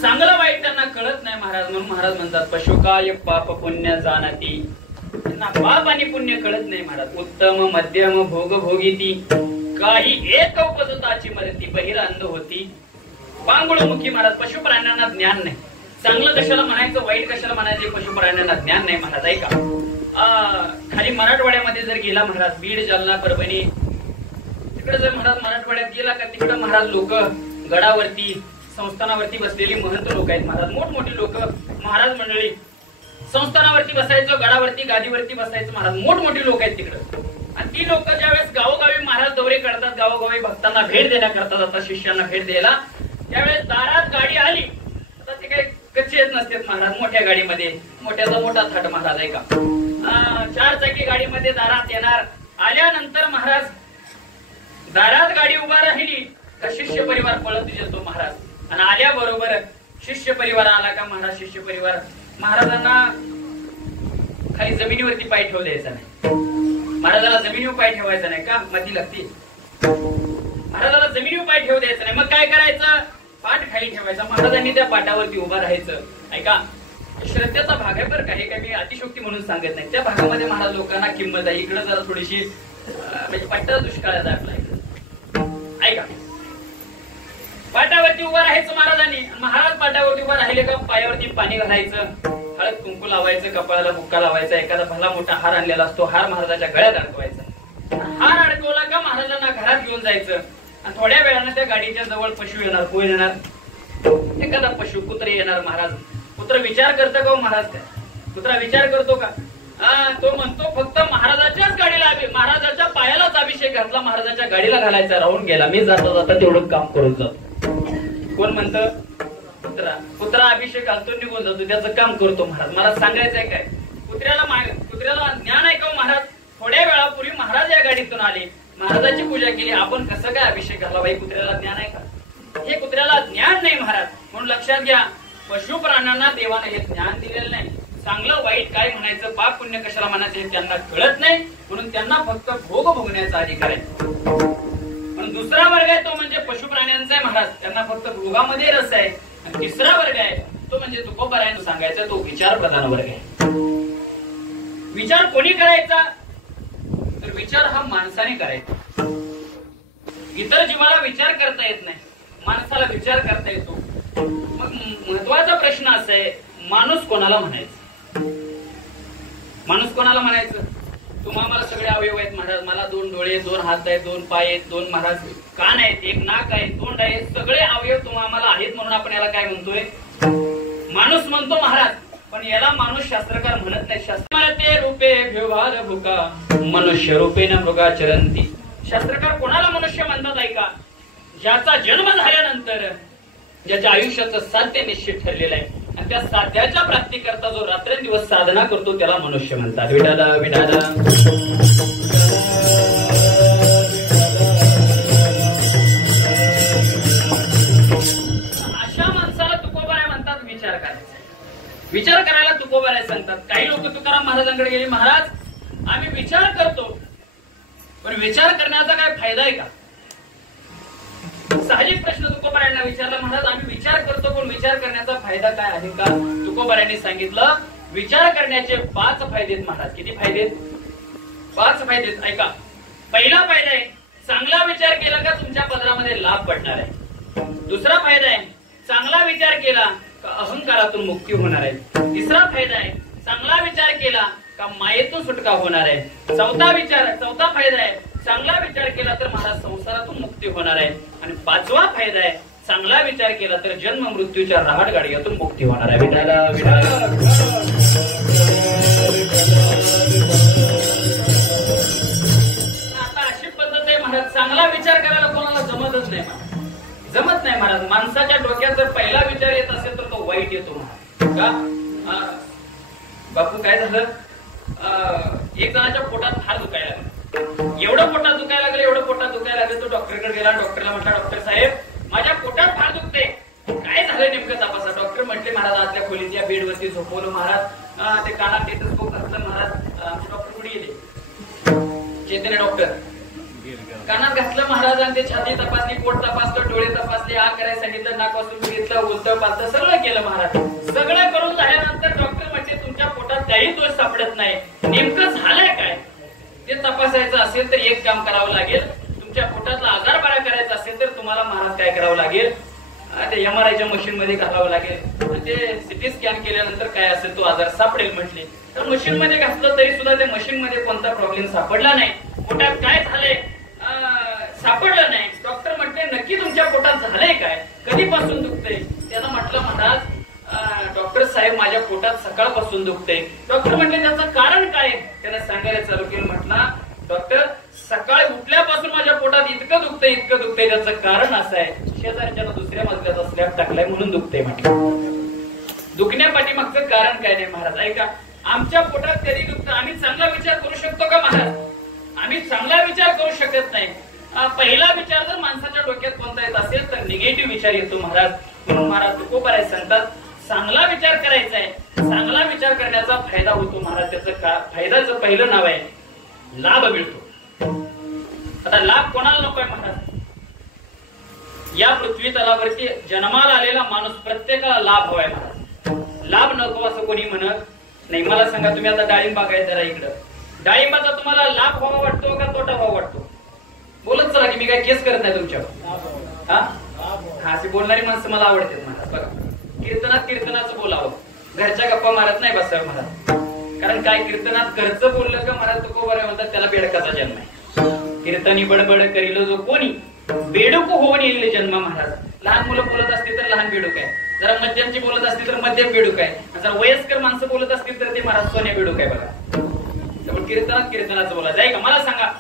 चांगलं वाईट त्यांना कळत नाही महाराज. म्हणून महाराज म्हणतात पशु काय पाप पुण्य जाणती. त्यांना पाप आणि पुण्य कळत नाही महाराज. उत्तम मध्यम भोग भोगीती, काही एक उपजताची मरती, बहिर अंध होती, पांगुळमुखी महाराज. पशु प्राण्यांना ज्ञान नाही. चांगलं कशाला म्हणायचं, वाईट कशाला म्हणायचं पशु प्राण्यांना ज्ञान नाही महाराज. ऐका, खाली मराठवाड्यामध्ये जर गेला महाराज, बीड, जालना, परभणी, तिकडे जर महाराज मराठवाड्यात गेला का तिकडे महाराज लोक गडावरती, संस्थानावरती बसलेली महंत लोक आहेत महाराज. मोठमोठी लोक, महाराज मंडळी संस्थानावरती बसायचं, गडावरती, गादीवरती बसायचं महाराज. मोठमोठी लोक आहेत तिकडे. आणि ती लोक ज्यावेळेस गावोगावी महाराज दौरे करतात, गावोगावी भक्तांना भेट देण्याकरता जातात, शिष्यांना भेट द्यायला, त्यावेळेस दारात गाडी आली. आता ते काही कच्चे येत नसतात महाराज. मोठ्या गाडीमध्ये, मोठ्याचा मोठा थाट महाराज आहे का, 4 चाकी गाडीमध्ये दारात येणार. आल्यानंतर महाराज दारात गाडी उभा राहिली का शिष्य परिवार पळत येतो महाराज. आणि आल्याबरोबर शिष्य परिवार आला का महाराज, शिष्य परिवार महाराजांना खाली जमिनीवरती पाय ठेवू द्यायचा नाही. महाराजाला जमिनीवर पाय ठेवायचा नाही का, माती लागते. महाराजाला जमिनीवर पाय ठेवू द्यायचा नाही. मग काय करायचं, पाठ खाली ठेवायचा. महाराजांनी त्या पाटावरती उभा राहायचं. ऐका, श्रद्धेचा भाग आहे बरं का, हे काय मी अतिशोक्ती म्हणून सांगत नाही. त्या भागामध्ये महाराज लोकांना किंमत आहे. इकडे जरा थोडीशी म्हणजे पट्टा दुष्काळ आपला. ऐका, पाटावरती उभा राहायचं महाराजांनी. महाराज पाटावरती उभा राहिले का पायावरती पाणी घालायचं, हळद कुंकू लावायचं, कपाळाला बुक्का लावायचा, एखादा भला मोठा हार आणलेला असतो, हार महाराजाच्या गळ्यात अडकवायचा. हार अडकवला का महाराजांना घरात घेऊन जायचं. आणि थोड्या वेळानं त्या गाडीच्या जवळ पशु येणार. कोण येणार, एखादा पशु, कुत्रे येणार महाराज. कुत्रा विचार करतं का महाराज, काय कुत्रा विचार करतो का? तो म्हणतो फक्त महाराजाच्याच गाडीला, महाराजाच्या पायालाच अभिषेक घातला, महाराजाच्या गाडीला घालायचा, राहून गेला, मी जाता जाता तेवढं काम करून जातो. कोण म्हणतं, कुत्रा. कुत्रा अभिषेक घालतो, निघून जातो, त्याचं काम करतो महाराज. मला सांगायचंय काय, कुत्र्याला ज्ञान आहे का महाराज? थोड्या वेळापूर्वी महाराज या गाडीतून आले, महाराजाची पूजा केली, आपण कसं काय अभिषेक घाला बाई? कुत्र्याला ज्ञान आहे का? हे कुत्र्याला ज्ञान नाही महाराज. म्हणून लक्षात घ्या, पशु प्राण्यांना देवाने हे ज्ञान दिलेलं नाही. चांगलं वाईट काय म्हणायचं, पाप पुण्य कशाला म्हणायचं हे त्यांना कळत नाही. म्हणून त्यांना फक्त भोग भोगण्याचा अधिकार आहे. पण दुसरा वर्ग आहे तो म्हणजे पशु प्राण्यांचा आहे महाराज. त्यांना फक्त भोगामध्ये रस आहे. आणि तिसरा वर्ग आहे तो म्हणजे तुकोबरायांना सांगायचा, तो विचार प्रधान वर्ग आहे. विचार कोणी करायचा तर विचार हा माणसाने करायचा. इतर जीवाला विचार करता येत नाही, माणसाला विचार करता येतो. मग महत्वाचा प्रश्न असा आहे, माणूस कोणाला म्हणायचं? माणूस कोणाला म्हणायचं? तुम्हाला मला सगळे अवयव आहेत महाराज, मला 2 डोळे, 2 हात आहेत, 2 पाय आहेत, 2 महाराज कान आहेत, 1 नाक आहे, तोंड आहे, सगळे अवयव तुम्हाला आहेत म्हणून आपण याला काय म्हणतोय? माणूस म्हणतो महाराज. पण याला माणूस शास्त्रकार म्हणत नाही. शास्त्र ते रूपे व्यवहार भुका मनुष्य रूपेन मृगा चरंती. शास्त्रकार कोणाला मनुष्य म्हणतात ऐका? ज्याचा जन्म झाल्यानंतर ज्याच्या आयुष्याचं साध्य निश्चित ठरलेलं आहे आणि त्या साध्याच्या प्राप्तीकरता जो रात्रंदिवस साधना करतो त्याला मनुष्य म्हणतात. विठाला विठाला अशा माणसाला तुकोबाराय म्हणतात विचार करायचा. विचार करायला तुकोबाराय सांगतात. काही लोक तुकाराम महाराजांकडे गेले, महाराज आम्ही विचार करतो पण विचार करण्याचा काय फायदा आहे का? साहजिक प्रश्न तुकोबारायांना विचारला, महाराज आम्ही विचार करतो पण विचार करण्याचा फायदा काय आहे का? तुकोबारायांनी सांगितलं विचार करण्याचे 5 फायदे आहेत महाराज. किती फायदे आहेत? 5 फायदे आहेत. ऐका. पहिला फायदा आहे, चांगला विचार केला का तुमच्या पदरामध्ये लाभ पडणार आहे. दुसरा फायदा आहे, चांगला विचार केला का अहंकारातून मुक्ती होणार आहे. तिसरा फायदा आहे, चांगला विचार केला का मायेतून सुटका होणार आहे. चौथा फायदा आहे, चांगला विचार केला तर महाराज संसारातून मुक्ती होणार आहे. आणि 5वा फायदा आहे, चांगला विचार केला तर जन्म मृत्यूच्या रहाट गाडग्यातून मुक्ती होणार आहे. विठाला विठाला आता अशी पद्धत आहे महाराज. चांगला विचार करायला कोणाला जमतच नाही महाराज, जमत नाही महाराज. माणसाच्या डोक्यात जर पहिला विचार येत असेल तर तो वाईट येतो महाराज. का बापू काय झालं? एक जणाच्या पोटात फार दुखायला लागलं. एवढं पोटात दुखायला लागलं तो डॉक्टरकडे गेला. डॉक्टरला म्हटला, डॉक्टर साहेब माझ्या पोटात फार दुखते, काय झालं नेमकं तपासा. डॉक्टर म्हटले, महाराज आतल्या खोलीत या बेडवरती झोपवलं महाराज, ते कानात टेटस्कोप घातलं महाराज. डॉक्टर कुठे गेले? चैतन्य डॉक्टर कानात घातलं महाराज आणि ते छाती तपासली, पोट तपासलं, डोळे तपासले, आ करायला सांगितलं, नाक वाचून घेतलं, उलटं पालतं सगळं केलं महाराज. सगळं करून झाल्यानंतर डॉक्टर म्हटले तुमच्या पोटात काही दोष सापडत नाही, नेमकं झालंय काय ते तपासायचं असेल तर एक काम करावं लागेल. तुमच्या पोटातला आजार बरा करायचा असेल तर तुम्हाला महाराज काय करावं लागेल? ते MRIच्या मशीन मध्ये घालावं लागेल. ते सिटी स्कॅन केल्यानंतर काय असेल तो आजार सापडेल म्हटले. तर मशीन मध्ये घातलं तरी सुद्धा त्या मशीन मध्ये कोणता प्रॉब्लेम सापडला नाही. पोटात काय झालंय सापडलं नाही. डॉक्टर म्हटले नक्की तुमच्या पोटात झालंय काय, कधीपासून दुखतंय? त्याला म्हटलं महाराज डॉक्टर साहेब माझ्या पोटात सकाळपासून दुखतंय. डॉक्टर म्हटले त्याचं कारण काय? त्याने सांगायला चालू केलं. म्हटलं डॉक्टर सकाळी उठल्यापासून माझ्या पोटात इतकं दुखतंय त्याचं कारण असं आहे, शेजारच्या दुसऱ्या मजल्याचा स्लॅब टाकलाय म्हणून दुखतंय. म्हटलं दुखण्यापाठीमागचं कारण काय नाही महाराज. ऐका, आमच्या पोटात कधी दुखतं आम्ही चांगला विचार करू शकतो का महाराज? आम्ही चांगला विचार करू शकत नाही. पहिला विचार जर माणसाच्या डोक्यात कोणता येत असेल तर निगेटिव्ह विचार येतो महाराज. म्हणून महाराज तुकोबाराय सांगतात चांगला विचार करायचा आहे. चांगला विचार करण्याचा फायदा होतो महाराज. त्याचं फायद्याचं पहिलं नाव आहे लाभ मिळतो. आता लाभ कोणाला नको आहे महाराज? या पृथ्वी तलावरती जन्माला आलेला माणूस प्रत्येकाला लाभ हवाय महाराज. लाभ नको असं कोणी म्हणत नाही. मला सांगा, तुम्ही आता डाळिंब बागायत जरा इकडं, डाळिंबाचा तुम्हाला लाभ व्हावा वाटतो का तोटा व्हावा वाटतो? बोलत चला की मी काय केस करत नाही तुमच्यावर. हा अशी बोलणारी माणसं मला आवडतात महाराज. बघा, कीर्तनाचं बोलावं, घरच्या गप्पा मारत नाही बसावं महाराज. कारण काय कीर्तनात घरचं बोललं का महाराज तुकोबाराय म्हणतात त्याला बेडकाचा जन्म आहे. कीर्तनी बडबड करील जो कोणी बेडूक होऊन येईल जन्म महाराज. लहान मुलं बोलत असतील तर लहान बेडूक आहे, जरा मध्यमची बोलत असतील तर मध्यम बेडूक आहे, जरा वयस्कर माणसं बोलत असतील तर ते महाराज सोन्या बेडूक आहे. बघा, त्यामुळे कीर्तनाचं बोलायचं आहे का? मला सांगा,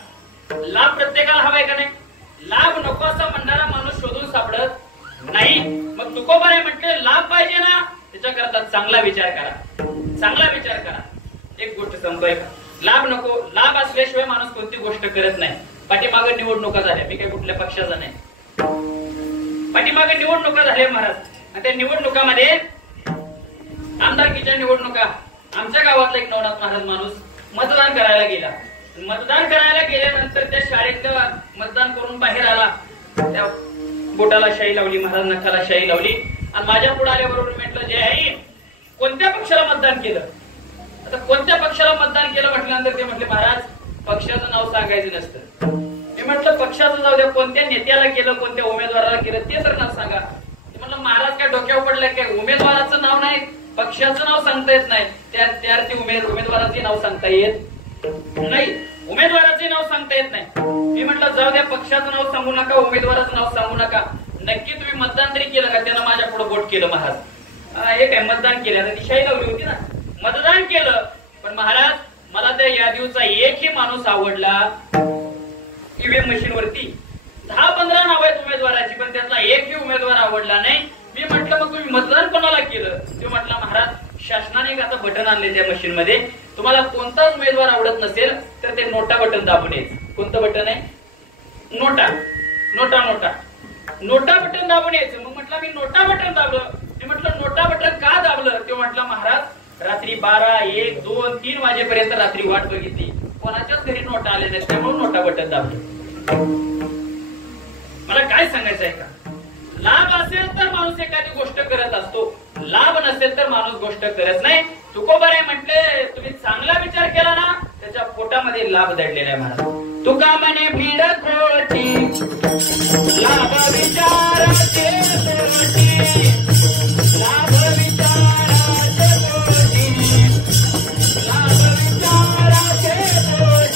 लाभ प्रत्येकाला हवाय का नाही? लाभ नको असा म्हणणारा माणूस शोधून सापडत नाही. मग तुकोबाराय म्हटले लाभ पाहिजे ना, त्याच्याकरता चांगला विचार करा, चांगला विचार करा. एक गोष्ट समजूय का, लाभ नको, लाभ असल्याशिवाय माणूस कोणती गोष्ट करत नाही. पाठीमागे निवडणुका झाल्या, मी काही कुठल्या पक्षाचा नाही, पाठीमागे निवडणुका झाल्या महाराज. आणि त्या निवडणुकामध्ये आमदारकीच्या निवडणुका, आमच्या गावातला एक नवनाथ महाराज माणूस मतदान करायला गेला. मतदान करायला गेल्यानंतर त्या शाळेतलं मतदान करून बाहेर आला, त्या बोटाला शाई लावली महाराज, नखाला शाई लावली आणि माझ्या पुढे आल्याबरोबर म्हटलं, जय हिंद, कोणत्या पक्षाला मतदान केलं? आता कोणत्या पक्षाला मतदान केलं म्हटल्यानंतर ते म्हटले महाराज पक्षाचं नाव सांगायचं नसतं. मी म्हटलं पक्षाचं जाऊ द्या, कोणत्या नेत्याला केलं कोणत्या उमेदवाराला केलं ते तर नाव सांगा. ते म्हटलं महाराज काय डोक्यावर पडलं काय, उमेदवाराचं नाव नाही पक्षाचं नाव सांगता येत नाही, त्या उमेदवाराचे नाव सांगता येत नाही, उमेदवाराचे नाव सांगता येत नाही. मी म्हटलं जाऊ द्या, पक्षाचं नाव सांगू नका, उमेदवाराचं नाव सांगू नका. नक्की तुम्ही मतदान तरी केलं का? त्यानं माझ्या पुढे बोट केलं महाराज. हे काय मतदान केलं? आता ती शाही लावली होती ना. मतदान केलं, पण महाराज मला त्या यादीचा एकही माणूस आवडला ईव्हीएम मशीन वरती 10-15 नाव आहेत उमेदवाराची, पण त्यातला एकही उमेदवार आवडला नाही. मी म्हटलं मग तुम्ही मतदान कोणाला केलं? ते म्हटलं महाराज शासनाने एक आता बटन आणले त्या मशीन मध्ये, तुम्हाला कोणताच उमेदवार आवडत नसेल तर ते नोटा बटन दाबून यायचं. कोणतं बटन आहे? नोटा नोटा नोटा नोटा बटन दाबून यायचं. मग म्हटलं मी नोटा बटन दाबलं. मी म्हटलं नोटा बटन का दाबलं? ते म्हटलं महाराज रात्री 12, 1, 2, 3 वाजेपर्यंत रात्री वाट बघितली, कोणाच्याच घरी नोटा आले नाही, त्यामुळे नोटा बटन दाबलं. मला काय सांगायचं आहे का, लाभ असेल तर माणूस एखादी गोष्ट करत असतो, लाभ नसेल तर माणूस गोष्ट करत नाही. तुकोबाराय म्हटले तुम्ही चांगला विचार केला ना, त्याच्या पोटामध्ये लाभ दडलेला आहे महाराज. तुका म्हणे भीड खोटी लाभ विचाराचे खोटी, लाभ विचाराचे खोटी, लाभ विचाराचे खोटी.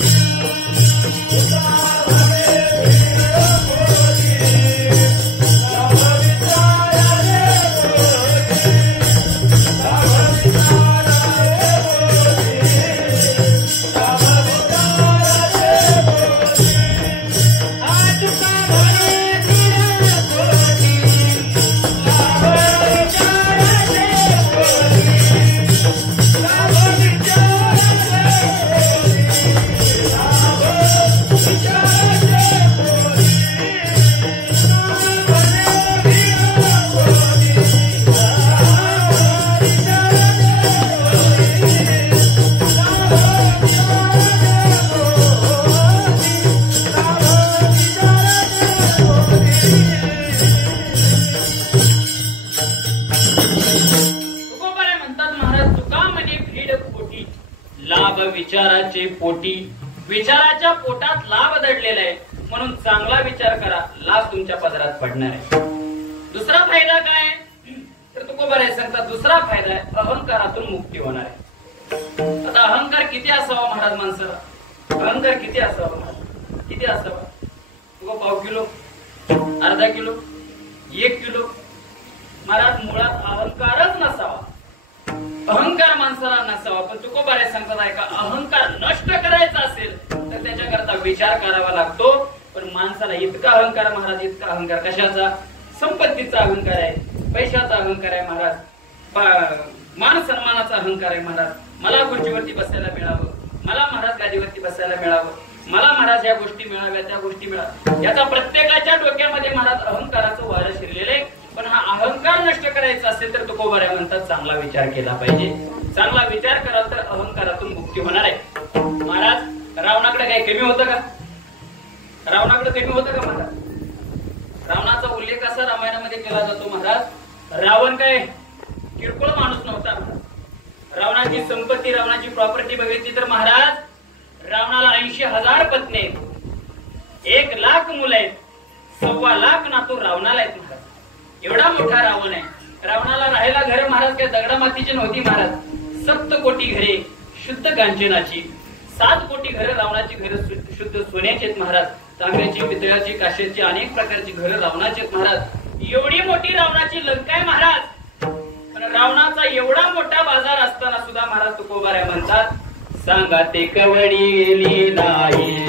लाभ विचाराचे पोटी, विचाराच्या पोटात लाभ दडलेला आहे, म्हणून चांगला विचार करा, लाभ तुमच्या पदरात पडणार आहे. दुसरा फायदा काय तर तुकोबाराय सांगतात, दुसरा फायदा आहे अहंकारातून मुक्ती होणार आहे. आता अहंकार किती असावा महाराज माणसाला? अहंकार किती असावा महाराज? किती असावा? तुको पाव किलो, अर्धा किलो, 1 किलो? महाराज मुळात अहंकारच नसावा, अहंकार माणसाला नसावा. पण तुकोबाराय सांगतात ऐका, अहंकार नष्ट करायचा असेल तर त्याच्याकरता विचार करावा लागतो. पण माणसाला इतका अहंकार महाराज, इतका अहंकार कशाचा? संपत्तीचा अहंकार आहे, पैशाचा अहंकार आहे महाराज, मान सन्मानाचा अहंकार आहे महाराज. मला खुर्चीवरती बसायला मिळावं, मला महाराज गादीवरती बसायला मिळावं, मला महाराज या गोष्टी मिळाव्या, त्या गोष्टी मिळाव्या, याचा प्रत्येकाच्या डोक्यामध्ये महाराज अहंकाराचं वारं शिरलेलं आहे. पण हा अहंकार नष्ट करायचा असेल तर तुकोबाराय म्हणतात चांगला विचार केला पाहिजे. चांगला विचार कराल तर अहंकारातून मुक्ती होणार आहे. महाराज रावणाकडे काही कमी होतं का? रावणाकडे कमी होतं का महाराज? रावणाचा उल्लेख असा रामायणामध्ये केला जातो महाराज, रावण काय किरकोळ माणूस नव्हता. रावणाची संपत्ती, रावणाची प्रॉपर्टी बघितली तर महाराज रावणाला 80,000 पत्नी आहेत, 1 लाख मुलं आहेत, 1.25 लाख नातू रावणाला आहेत महाराज. एवढा मोठा रावण आहे. रावणाला राहायला घर महाराज काय दगडा मातीची नव्हती महाराज, 7 कोटी घरे शुद्ध कांचनाची, 7 कोटी घरं रावणाची घरं शुद्ध सोन्याची आहेत महाराज, तांब्याची, पितळाची, काशेची, अनेक प्रकारची घरं रावणाची आहेत महाराज. एवढी मोठी रावणाची लंका आहे महाराज. पण रावणाचा एवढा मोठा बाजार असताना सुद्धा महाराज तुकोबाराय म्हणतात, सांगा ते कवडी नाही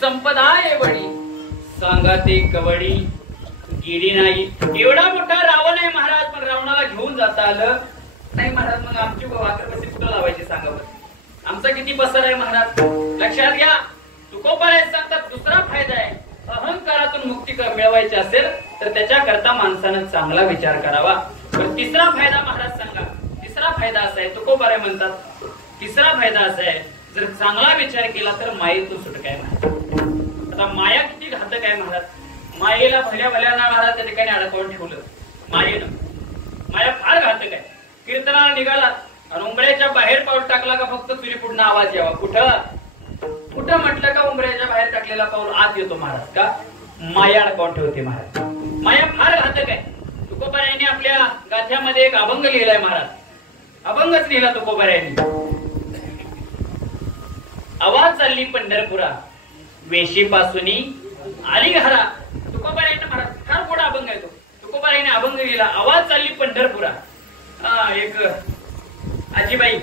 संपदा आहे बडी, सांगा ते कवडी गेली नाही. एवढा मोठा रावण आहे महाराज, पण रावणाला घेऊन जाता आलं नाही महाराज. मग आमची वाकर बसी कुठं लावायची सांगा बरं? आमचा किती पसार आहे महाराज. लक्षात घ्या, तुकोबाराय सांगतात दुसरा फायदा आहे, अहंकारातून मुक्ती मिळवायची असेल तर त्याच्याकरता माणसानं चांगला विचार करावा. पण तिसरा फायदा महाराज सांगा. तिसरा फायदा असा आहे, तुकोबाराय म्हणतात तिसरा फायदा असा आहे, जर चांगला विचार केला तर मायेतून सुटका आहे महाराज. आता माया किती घातक आहे महाराज. मायेला भल्या भल्याना महाराज त्या ठिकाणी अडकवून ठेवलं. माया फार घातक आहे. कीर्तनाला निघाला आणि उंबऱ्याच्या बाहेर पाऊल टाकला का फक्त तुरी पुढनं आवाज यावा. कुठं म्हटलं का उंबऱ्याच्या बाहेर टाकलेला पाऊल आत येतो महाराज. का? माया अडकवून ठेवते महाराज. माया फार घातक आहे. तुकोबारायांनी आपल्या गाथ्यामध्ये एक अभंग लिहिलाय महाराज. अभंगच लिहिला तुकोबारायांनी. आवाज चालली पंढरपुरा, वेशीपासून आली घरा. तुकोबारायांनी महाराज फार गोडा अभंग आहे तो. तुकोबारायांनी अभंग लिहिला, आवाज चालली पंढरपुरा. एक आजीबाई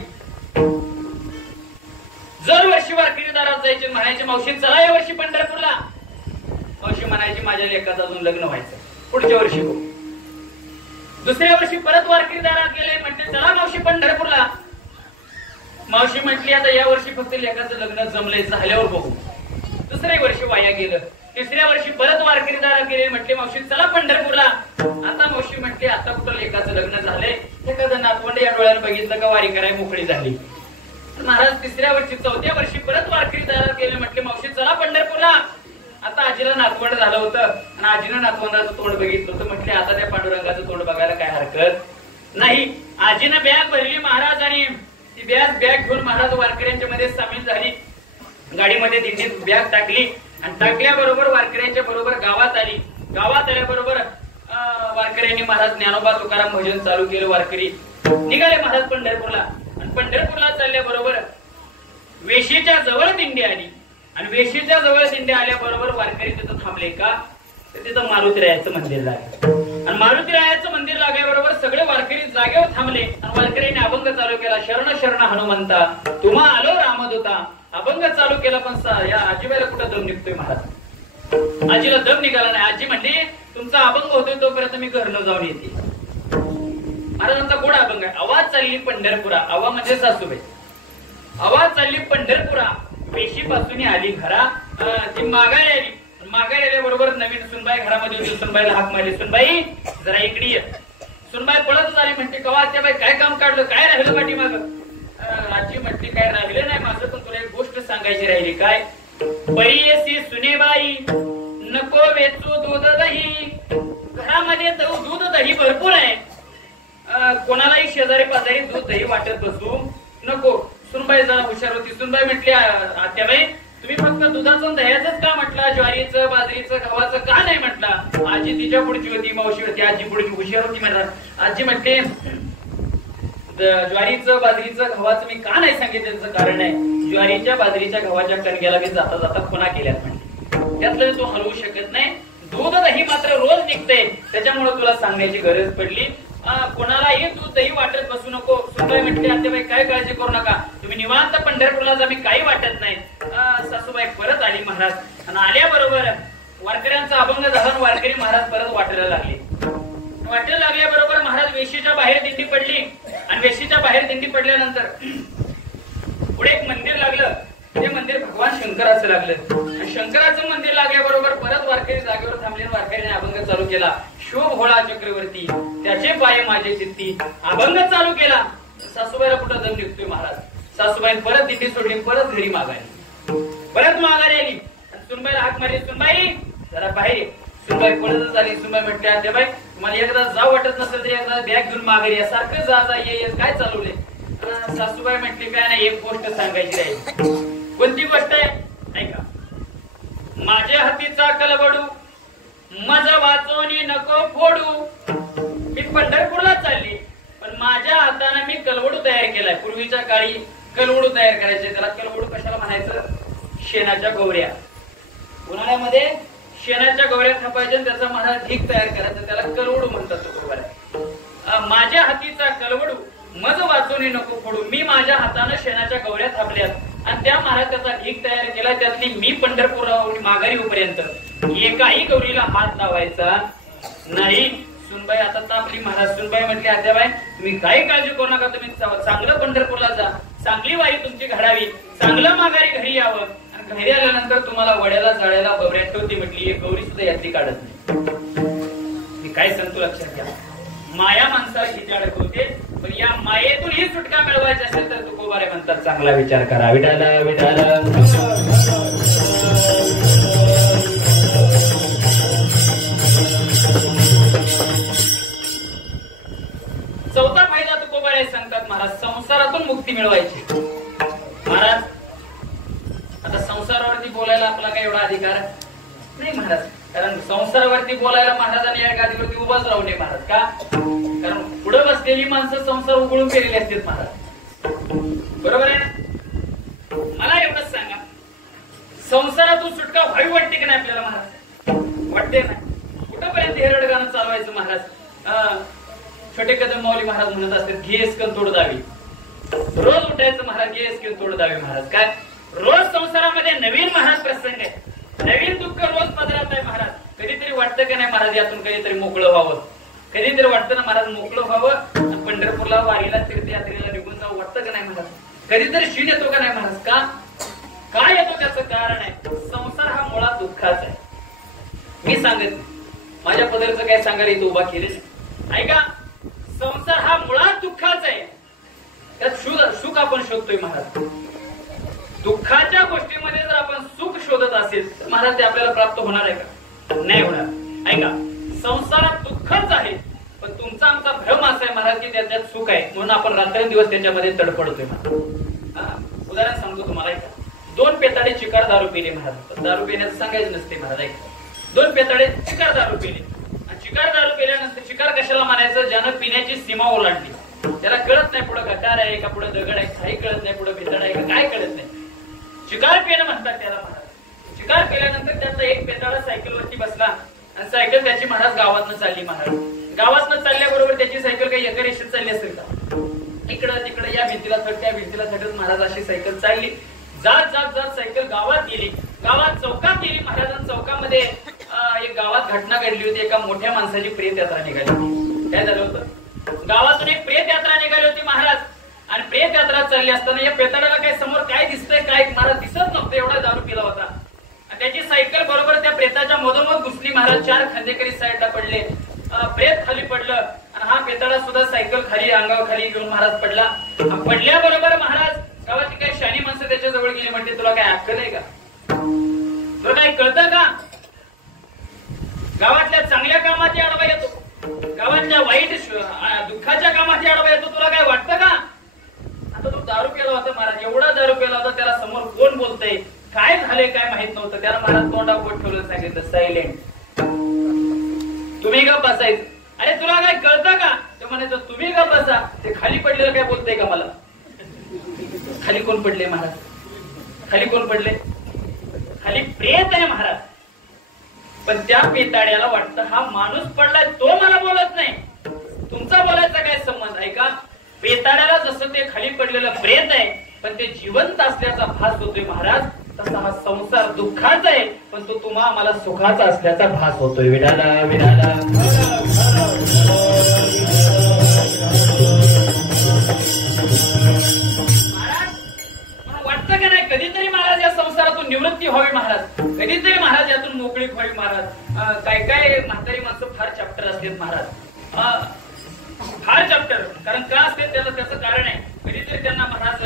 जर वर्षी वारकरी दारात जायचे, म्हणायचे मावशी चला या वर्षी पंढरपूरला. मावशी म्हणायची माझ्या लेकाचं अजून लग्न व्हायचं, पुढच्या वर्षी हो. दुसऱ्या वर्षी परत वारकरी दारात गेले, म्हटले चला मावशी पंढरपूरला. मावशी म्हटली आता या वर्षी फक्त लेकाचं लग्न जमलंय, झाल्यावर बघू. दुसऱ्या वर्षी वाया गेलं. तिसऱ्या वर्षी परत वारकरी दारात गेले, म्हटले मावशी चला पंढरपूरला. आता मावशी म्हटली आता कुठं लेकाचं लग्न झालंय, एखादं नातवंड या डोळ्यानं बघितलं का वारी करायला मोकळी झाली. महाराज तिसऱ्या वर्षी चौथ्या वर्षी परत वारकरी दारात गेले, म्हटले मावशी चला पंढरपूरला. आता आजीला नातवंड झालं होतं आणि आजीनं नातवंडाचं तोंड बघितलं होतं. म्हटले आता त्या पांडुरंगाचं तोंड बघायला काय हरकत नाही. आजीनं बॅग भरली महाराज आणि ती बॅग घेऊन महाराज वारकऱ्यांच्या मध्ये सामील झाली. गाडीमध्ये दिंडीत बॅग टाकली आणि टाकल्याबरोबर वारकऱ्यांच्या बरोबर गावात आली. गावात आल्याबरोबर वारकऱ्यांनी महाराज ज्ञानोबा तुकाराम भजन चालू केलं. वारकरी निघाले महाराज पंढरपूरला आणि पंढरपूरला चालल्याबरोबर वेशीच्या जवळ दिंडी आली आणि वेशीच्या जवळ दिंडी आल्याबरोबर वारकरी तिथं थांबले. का तर तिथं मारुतीरायाचं मंदिर लागलं आणि मारुतीरायाचं मंदिर लागल्याबरोबर सगळे वारकरी जागेवर थांबले आणि वारकऱ्यांनी अभंग चालू केला. शरण शरण हनुमंता तुम्हा आलो रामदूता. अभंग चालू केला. पण या आजीबाईला कुठं दम निघतोय महाराज. आजीला दम निघाला नाही. आजी म्हणली तुमचा अभंग होतोय तोपर्यंत मी घरनं जाऊन येते. महाराजांचा गोड अभंग आहे. आवाज चालली पंढरपुरा. आवा म्हणजे सासूबाई. आवाज चालली पंढरपुरा, वेशीपासून आली घरा. ती माघारी आली. माघारी आल्याबरोबर नवीन सुनबाई घरामध्ये होती. सुनबाईला हाक मारली, सुनबाई जरा इकडे ये. सुनबाई पळतच आली. म्हणते कवा आत्याबाई काय काम काढलं, काय राहिलं पाठीमाग. आजी म्हटली काय राहिलं नाही माझं, पण तुला एक गोष्ट सांगायची राहिली. काय? परियसी सुनेबाई नको वेचू दूध दही. घरामध्ये दूध दही भरपूर आहे. कोणालाही शेजारी पाजारी दूध दही वाटत बसू नको. सुनबाई जरा हुशार होती. सुनबाई म्हटली आत्याबाई तुम्ही फक्त दुधाचं दह्याच का म्हटला, ज्वारीचं बाजरीचं गव्हाचं का नाही म्हटला. आजी तिच्या पुढची होती, मावशी होती, आजी पुढची हुशार होती. म्हणतात आजी म्हटले ज्वारीचं बाजरीचं गव्हाचं मी का नाही सांगितलं, त्याचं कारण आहे ज्वारीच्या बाजरीच्या गव्हाच्या कणग्याला मी जाता जाता खुणा केल्यात म्हणजे त्यातलं तो हलवू शकत नाही. दूध दही मात्र रोज निघते, त्याच्यामुळे तुला सांगण्याची गरज पडली. कोणालाही दूध दही वाटत बसू नको. सुनबाई म्हटली आत्याबाई काय काळजी करू नका, तुम्ही निवांत पंढरपूरला जा, मी काही वाटत नाही. सासूबाई परत आली महाराज आणि आल्याबरोबर वारकऱ्यांचा अभंग झाला. वारकरी महाराज परत वाटायला लागले. वाटायला लागल्याबरोबर महाराज वेशीच्या बाहेर दिंडी पडली आणि वेशीच्या बाहेर दिंडी पडल्यानंतर पुढे एक मंदिर लागलं. ते मंदिर भगवान शंकराचं लागलं आणि शंकराचं मंदिर लागल्याबरोबर परत वारकरी जागेवर थांबले. वारकऱ्याने अभंग चालू केला. शोभ होळा चक्रवर्ती त्याचे पाय माझे चित्ती. अभंग चालू केला. सासूबाईला कुठं दम निघतोय महाराज. सासूबाई परत दिंडी सोडली, परत घरी माघारी. परत माघारी आली. सुनबाईला हाक मारली, सुनबाई जरा बाहेर ये. सुनबाई पळतच आली. सुनबाई म्हटली आत्याबाई तुम्हाला एकदा जाऊ वाटत नसेल तरी एकदा बॅग घेऊन माघारी या. सारखं जा ये काय चालवले. सासूबाई म्हटली काय नाही, एक गोष्ट सांगायची राहील. कोणती गोष्ट आहे ऐका. माझ्या हातीचा कलबडू मज वाचवणी नको फोडू. मी पंढरपूरला चालली पण माझ्या हाताने मी कलवडू तयार केलाय. पूर्वीच्या काळी कलवडू तयार करायचे. त्याला कलवडू कशाला म्हणायचं, शेणाच्या गोवऱ्या. उन्हाळ्यामध्ये शेणाच्या गोवऱ्या थापायच्या, त्याचा महाराज ढीक तयार करायचा, त्याला कलवडू म्हणतात. माझ्या हातीचा कलवडू मज वाचवणी नको फोडू. मी माझ्या हाताने शेणाच्या गवऱ्या थापल्यात आणि त्या महाराज त्याचा ढीक तयार केला. त्यातली मी पंढरपूर माघारी होईपर्यंत एकाही गौरीला हात लावायचा नाही. सुनबाई आता तापली महाराज. सुनबाई म्हटली आत्याबाई तुम्ही काही काळजी करू नका, तुम्ही चांगलं पंढरपूरला जा, चांगली वारी तुमची घडावी, चांगलं माघारी घरी यावं, आणि घरी आल्यानंतर तुम्हाला वड्याला जाळ्याला बबऱ्यात ठेवते म्हटली. एक गौरी सुद्धा यातली काढत नाही. काय सांगतो लक्षात घ्या, माया माणसाला किती अडकवते, पण या मायेतून ही सुटका मिळवायची असेल तर तुकोबारे म्हणतात चांगला विचार करा. विठाला विठाला. चौथा फायदा तुकोबारे सांगतात महाराज, संसारातून मुक्ती मिळवायची. महाराज आता संसारावरती बोलायला आपला काही एवढा अधिकार नाही महाराज, कारण संसारावरती बोलायला महाराजांनी या गादीवरती उभाच राहू नये महाराज. का? कारण पुढे बसलेली माणसं संसार उघडून केलेली असतात महाराज. बरोबर आहे ना? मला एवढंच सांगा, संसारातून सुटका व्हावी वाटते की नाही आपल्याला महाराज? वाटते ना? कुठपर्यंत हे रडगाणं चालवायचं महाराज? छोटे कदम माऊली महाराज म्हणत असतात, घेस कन तोड दावी. रोज उठायचं महाराज, घेस कन तोड दावी महाराज. काय रोज संसारामध्ये नवीन महाराज प्रसंग आहे, नवीन दुःख रोज पदरात आहे महाराज. कधीतरी वाटतं का नाही महाराज यातून कधीतरी मोकळं व्हावं? कधीतरी वाटतं ना महाराज मोकळं व्हावं, पंढरपूरला वारीला तीर्थयात्रेला निघून जावं वाटतं का नाही महाराज? कधीतरी शीण येतो का नाही महाराज? का? काय येतो त्याचं कारण आहे, संसार हा मुळात दुःखाचा आहे. मी सांगत माझ्या पदरचं काय सांगायला इथं उभा केले ऐका, संसार हा मुळात दुःखाचा आहे. त्यात सुख आपण शोधतोय महाराज. दुःखाच्या गोष्टीमध्ये जर आपण सुख शोधत असेल तर महाराज ते आपल्याला प्राप्त होणार आहे का? नाही होणार. ऐका, संसारात दुःखच आहे, पण तुमचा आमचा भ्रम असा आहे महाराज की त्याच्यात सुख आहे म्हणून आपण रात्रंदिवस त्याच्यामध्ये तडफडतोय महाराज. उदाहरण सांगतो तुम्हाला. ऐका, 2 पेताडे चिकार दारू पिले महाराज. दारू पिण्याचं सांगायचं नसते महाराज. ऐका, 2 पेताडे चिकार दारू पिले. चिकार दारू पिल्यानंतर चिकार कशाला मानायचं? ज्यानं पिण्याची सीमा ओलांडली. त्याला कळत नाही पुढे गटार आहे का, पुढे दगड आहे, काही कळत नाही, पुढे भितड आहे का, काय कळत नाही. चिकार पिणं म्हणतात त्याला महाराज. चिकार केल्यानंतर त्यातला एक पेताडा सायकलवरती बसला आणि सायकल त्याची महाराज गावातनं चालली महाराज. गावातनं चालल्याबरोबर त्याची सायकल काही एका रेषेत चालली असेल का? इकडं तिकडं या भिंतीला थट त्या भिंतीला थटत महाराज अशी सायकल चालली. जात जात जात सायकल गावात गेली. गावात चौकात गेली महाराज. चौकामध्ये एक गावात घटना घडली होती. एका मोठ्या माणसाची प्रेत यात्रा निघाली होती. काय झालं होतं? गावातून एक प्रेत यात्रा निघाली होती महाराज. आणि प्रेत यात्रा चालली असताना या प्रेताडाला काय समोर काय दिसतंय काय महाराज दिसत नव्हतं, एवढा दारू पिला होता. त्याची सायकल बरोबर त्या प्रेताच्या मधोमध घुसली महाराज. 4 खांदेकरी साईडला पडले. प्रेत खाली पडलं आणि हा प्रेताडा सुद्धा सायकल खाली अंगावर खाली घेऊन महाराज पडला. पडल्याबरोबर महाराज गावाची काही शानी माणसं त्याच्या जवळ गेली. म्हणते तुला काय अक्कल आहे का? तुला काय कळतं का? गावातल्या चांगल्या कामात आडवा येतो, गावातल्या वाईट दुःखाच्या कामात आडवा येतो, तुला काय वाटतं का? आता तो दारू प्याला होता महाराज. एवढा दारू प्याला होता, त्याला समोर कोण बोलतंय काय झालंय काय माहित नव्हतं. त्याला महाराज तोंडावर बोट ठेवलं, सांगितलं सायलेंट, तुम्ही गप बसायचं. अरे तुला काय कळतं का? ते म्हणायचं तुम्ही गप बसा. ते खाली पडलेलं काय बोलतंय का मला? खाली कोण पडले महाराज? खाली कोण पडले? खाली प्रेत आहे महाराज. पण त्या पेताड्याला वाटतं हा माणूस पडलाय तो मला बोलत नाही, तुमचा बोलायचा काय संबंध आहे का? पेताड्याला जसं ते खाली पडलेलं प्रेत आहे पण ते जिवंत असल्याचा भास होतोय महाराज, तसा हा संसार दुःखाचा आहे पण तो तुम्हा आम्हाला सुखाचा असल्याचा भास होतोय. विडाला विडाला वाटतं का नाही कधीतरी महाराज या संसारातून निवृत्ती व्हावी महाराज, कधीतरी महाराज यातून मोकळीक व्हावी महाराज. काय काय म्हातारी माणसं फार चॅप्टर असतात महाराज, फार चॅप्टर. कारण का असते त्याचं कारण आहे. कधीतरी त्यांना महाराज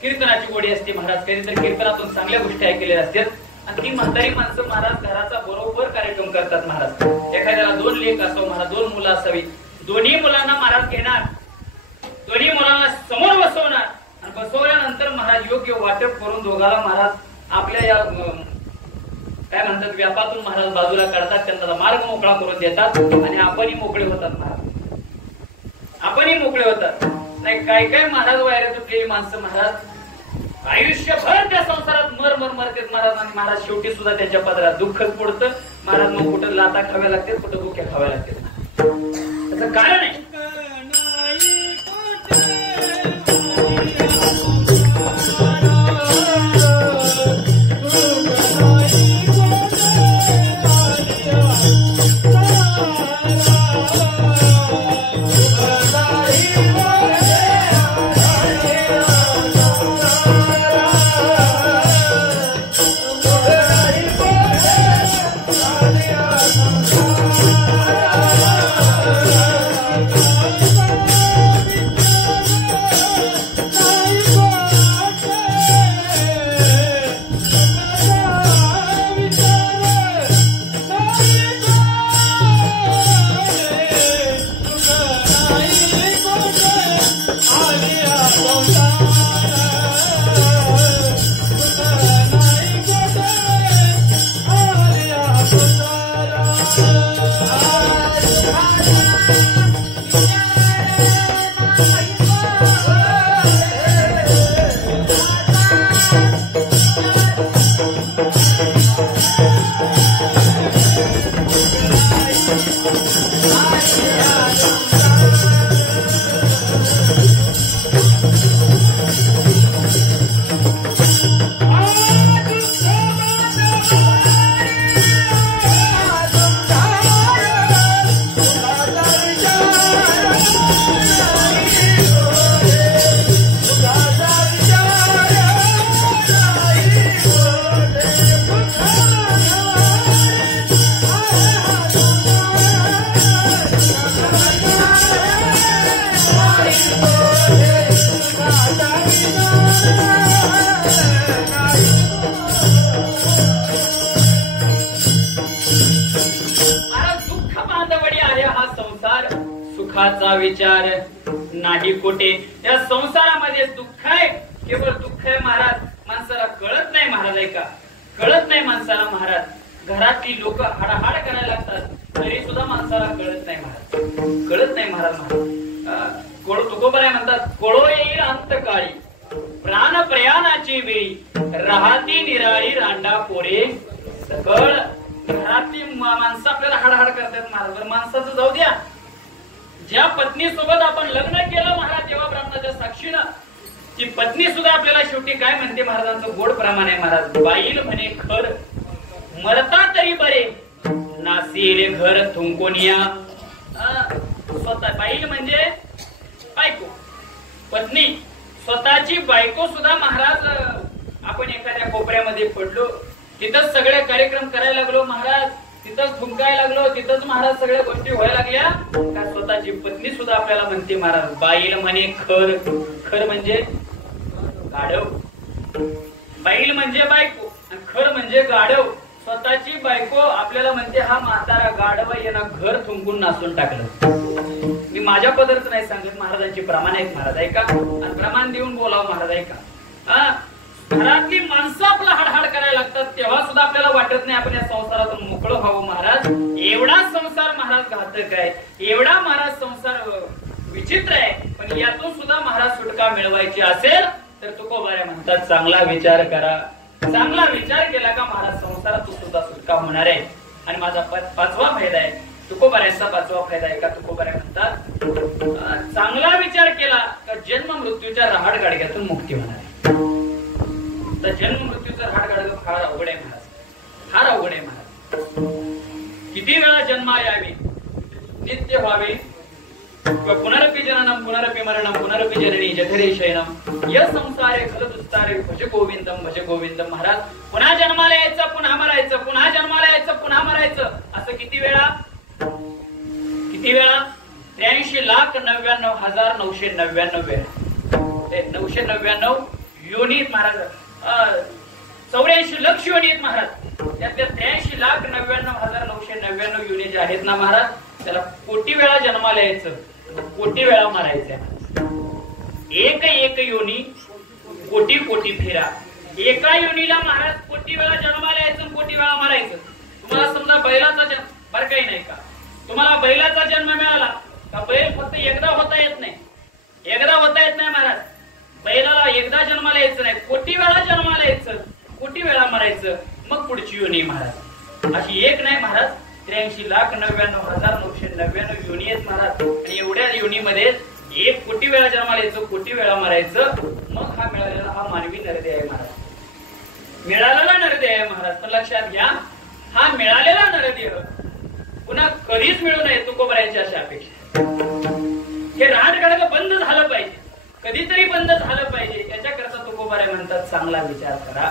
कीर्तनाची गोडी असते महाराज, कधीतरी कीर्तनातून चांगल्या गोष्टी ऐकलेल्या असतात आणि ती म्हातारी माणसं महाराज घराचा बरोबर कार्यक्रम करतात महाराज. एखाद्याला 2 लेक असो महाराज, 2 मुलं असावी, दोन्ही मुलांना महाराज घेणार, दोन्ही मुलांना समोर बसवणार आणि बसवल्यानंतर महाराज योग्य वाटप करून दोघाला महाराज आपल्या या काय म्हणतात व्यापातून महाराज बाजूला काढतात, त्यांना मार्ग मोकळा करून देतात आणि आपणही मोकळे होतात महाराज, आपणही मोकळे होतात. नाही काय काय महाराज वायऱ्यात तुटलेली माणसं महाराज आयुष्यभर त्या संसारात मर मरतात महाराज आणि महाराज शेवटी सुद्धा त्याच्या पदरात दुःखच पडतं महाराज. मग कुठं लाता खाव्या लागतात, कुठं भुक्या खाव्या लागतात. त्याचं कारण आहे दुःख बांधवडी आहे हा संसार, सुखाचा विचार नाही कुठे. या संसारामध्ये दुःख आहे, केवळ दुःख आहे महाराज. माणसाला कळत नाही महाराज, ऐका, कळत नाही माणसाला महाराज. घरातली लोक हाडाहाड करायला लागतात तरी सुद्धा माणसाला कळत नाही महाराज, कळत नाही महाराज. तुकोबराय म्हणतात, कोळो येईल अंतकाळी प्राण प्रयाणाची वेळी, राहती निराळी रांडा पोरे सकळ. घरातली माणसं आपल्याला हाडहाड करतात महाराज. माणसाचं जाऊ द्या, ज्या पत्नी सोबत आपण लग्न केलं महाराज देवा ब्राह्मणाच्या साक्षीनं, ती पत्नी सुद्धा आपल्याला शेवटी काय म्हणते महाराजांचं गोड प्रमाण आहे महाराज. बाईल म्हणे खर मरता तरी बरे, नासीरे घर थुंकोनिया. स्वतः बाईल म्हणजे बायको, पत्नी. स्वतःची बायको सुद्धा महाराज, आपण एखाद्या कोपऱ्यामध्ये पडलो, तिथंच सगळे कार्यक्रम करायला लागलो महाराज, तिथंच थुंकायला लागलो, तिथंच महाराज सगळ्या गोष्टी व्हायला लागल्या का स्वतःची पत्नी सुद्धा आपल्याला म्हणते महाराज बाईल म्हणे खर. खर म्हणजे गाढव, बाईल म्हणजे बायको आणि खर म्हणजे गाढव. स्वतःची बायको आपल्याला म्हणते हा म्हातारा गाढव यांना घर थुंकून नासून टाकलं. मी माझ्या पदरच नाही सांगत, महाराजांची प्रमाण आहेत महाराज, ऐका. आणि प्रमाण देऊन बोलावं महाराज, ऐका. घरातली माणसं आपला हाडहाड करायला लागतात तेव्हा सुद्धा आपल्याला वाटत नाही आपण या संसारातून मोकळं व्हावं महाराज. एवढा संसार महाराज घातक आहे, एवढा महाराज संसार विचित्र आहे. पण यातून सुद्धा महाराज सुटका मिळवायची असेल तर तुकोबाऱ्या म्हणतात चांगला विचार करा. चांगला विचार केला का महाराज संसारातून सुद्धा सुटका होणार आहे. आणि माझा पाचवा फायदा आहे, तुकोबाऱ्यांचा पाचवा फायदा आहे का. तुकोबाऱ्या म्हणतात चांगला विचार केला तर जन्म मृत्यूच्या रहाड गाडग्यातून मुक्ती होणार आहे. तर जन्म मृत्यूचं रहाड गाडगं फार अवघड आहे महाराज, फार अवघड आहे महाराज. किती वेळा जन्म यावे, नित्य व्हावे, पुनरपि जननम पुनरपि मरणम पुनरपि जननी जठरे शयनम य संसारे खल दुस्तारे भज गोविंदम भज गोविंदम. महाराज पुन्हा जन्माला यायचं, पुन्हा मरायचं, पुन्हा जन्माला यायचं, पुन्हा मरायचं, असं किती वेळा, किती वेळा. 83,99,999 वेळा. 999 योनीत महाराज, 84 लक्ष योनीत महाराज. त्यातल्या 83,99,999 योनी जे आहेत ना महाराज, त्याला कोटी वेळा जन्माला यायचं, कोटी वेळा मारायचं. एक एक योनी कोटी कोटी फेरा. एका योनीला महाराज कोटी वेळा जन्माला यायचं, कोटी वेळा मारायचं. तुम्हाला समजा बैलाचा जन्म, बरं काही नाही का, तुम्हाला बैलाचा जन्म मिळाला का बैल फक्त एकदा होता येत नाही, एकदा होता येत नाही महाराज. बैलाला एकदा जन्माला यायचं नाही, कोटी वेळा जन्माला यायचं, कोटी वेळा मारायचं, मग पुढची योनी महाराज. अशी एक नाही महाराज, 83,99,999 योनी आहेत महाराज. आणि एवढ्या योनीमध्ये 1 कोटी वेळा जन्माला यायचं, कोटी वेळा मारायचं, मग हा मिळालेला हा मानवी नरदेह आहे महाराज. मिळालेला नरदेह आहे महाराज. तर लक्षात घ्या, हा मिळालेला नरदेह पुन्हा कधीच मिळू नये तुकोबऱ्यांची अशी अपेक्षा. हे राहणगाडगं बंद झालं पाहिजे, कधीतरी बंद झालं पाहिजे. याच्याकरता तुकोबऱ्या म्हणतात चांगला विचार करा.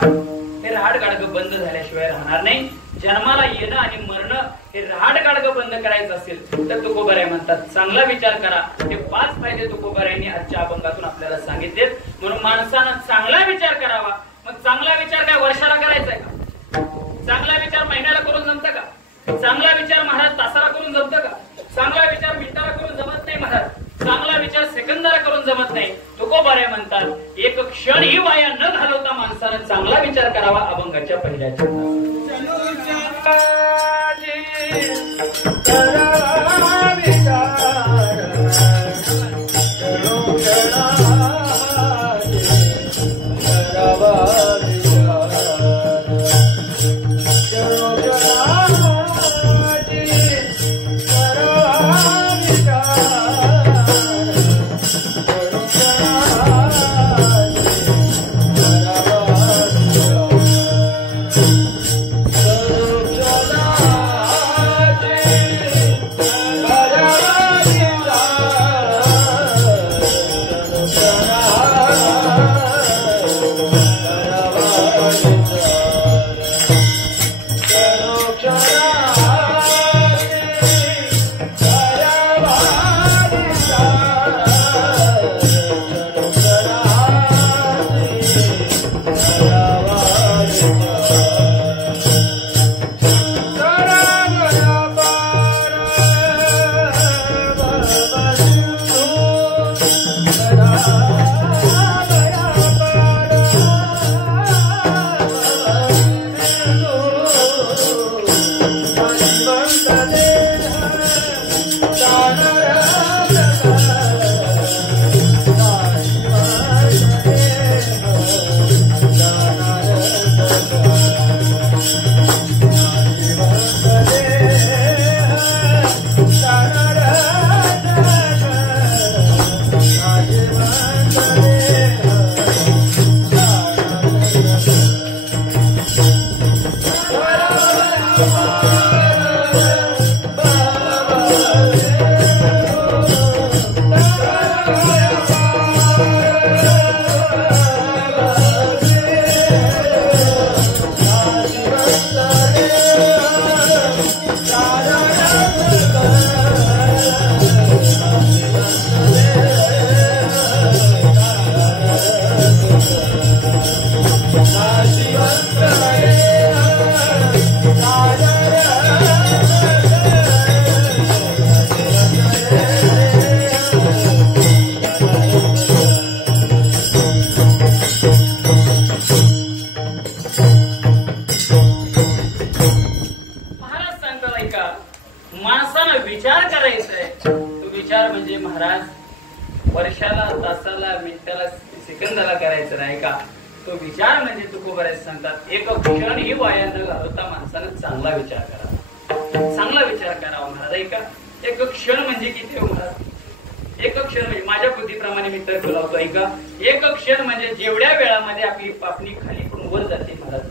हे राहणगाडगं बंद झाल्याशिवाय राहणार नाही. जन्माला येणं आणि मरणं हे राहणगाडगं बंद करायचं असेल तर तुकोबऱ्या म्हणतात चांगला विचार करा. हे 5 फायदे तुकोबऱ्यांनी आजच्या अभंगातून आपल्याला सांगितलेत. म्हणून माणसानं चांगला विचार करावा. मग चांगला विचार काय वर्षाला करायचा आहे का? चांगला विचार महिन्याला करून जमतं का? चांगला विचार महाराज तासाला करून जमतं का? चांगला विचार मिनिटाला करून जमत नाही महाराज. चांगला विचार सेकंदाला करून जमत नाही. तुकोबऱ्या म्हणतात एक क्षण ही वाया न घालवता माणसानं चांगला विचार करावा. अभंगाच्या पहिल्या माणसाला विचार करायचा आहे. तो विचार म्हणजे महाराज वर्षाला, तासाला, मिनिटाला, सेकंदाला करायचा नाही का. तो विचार म्हणजे तुकोबराज सांगतात, एक क्षण ही वाया न घालवता माणसानं चांगला विचार करावा. चांगला विचार करावा महाराज. ऐका, एक क्षण म्हणजे किती हो महाराज. एक क्षण म्हणजे माझ्या बुद्धीप्रमाणे मी तर लावतो. ऐका, एक क्षण म्हणजे जेवढ्या वेळामध्ये आपली पापणी खाली पण वर जाते महाराज,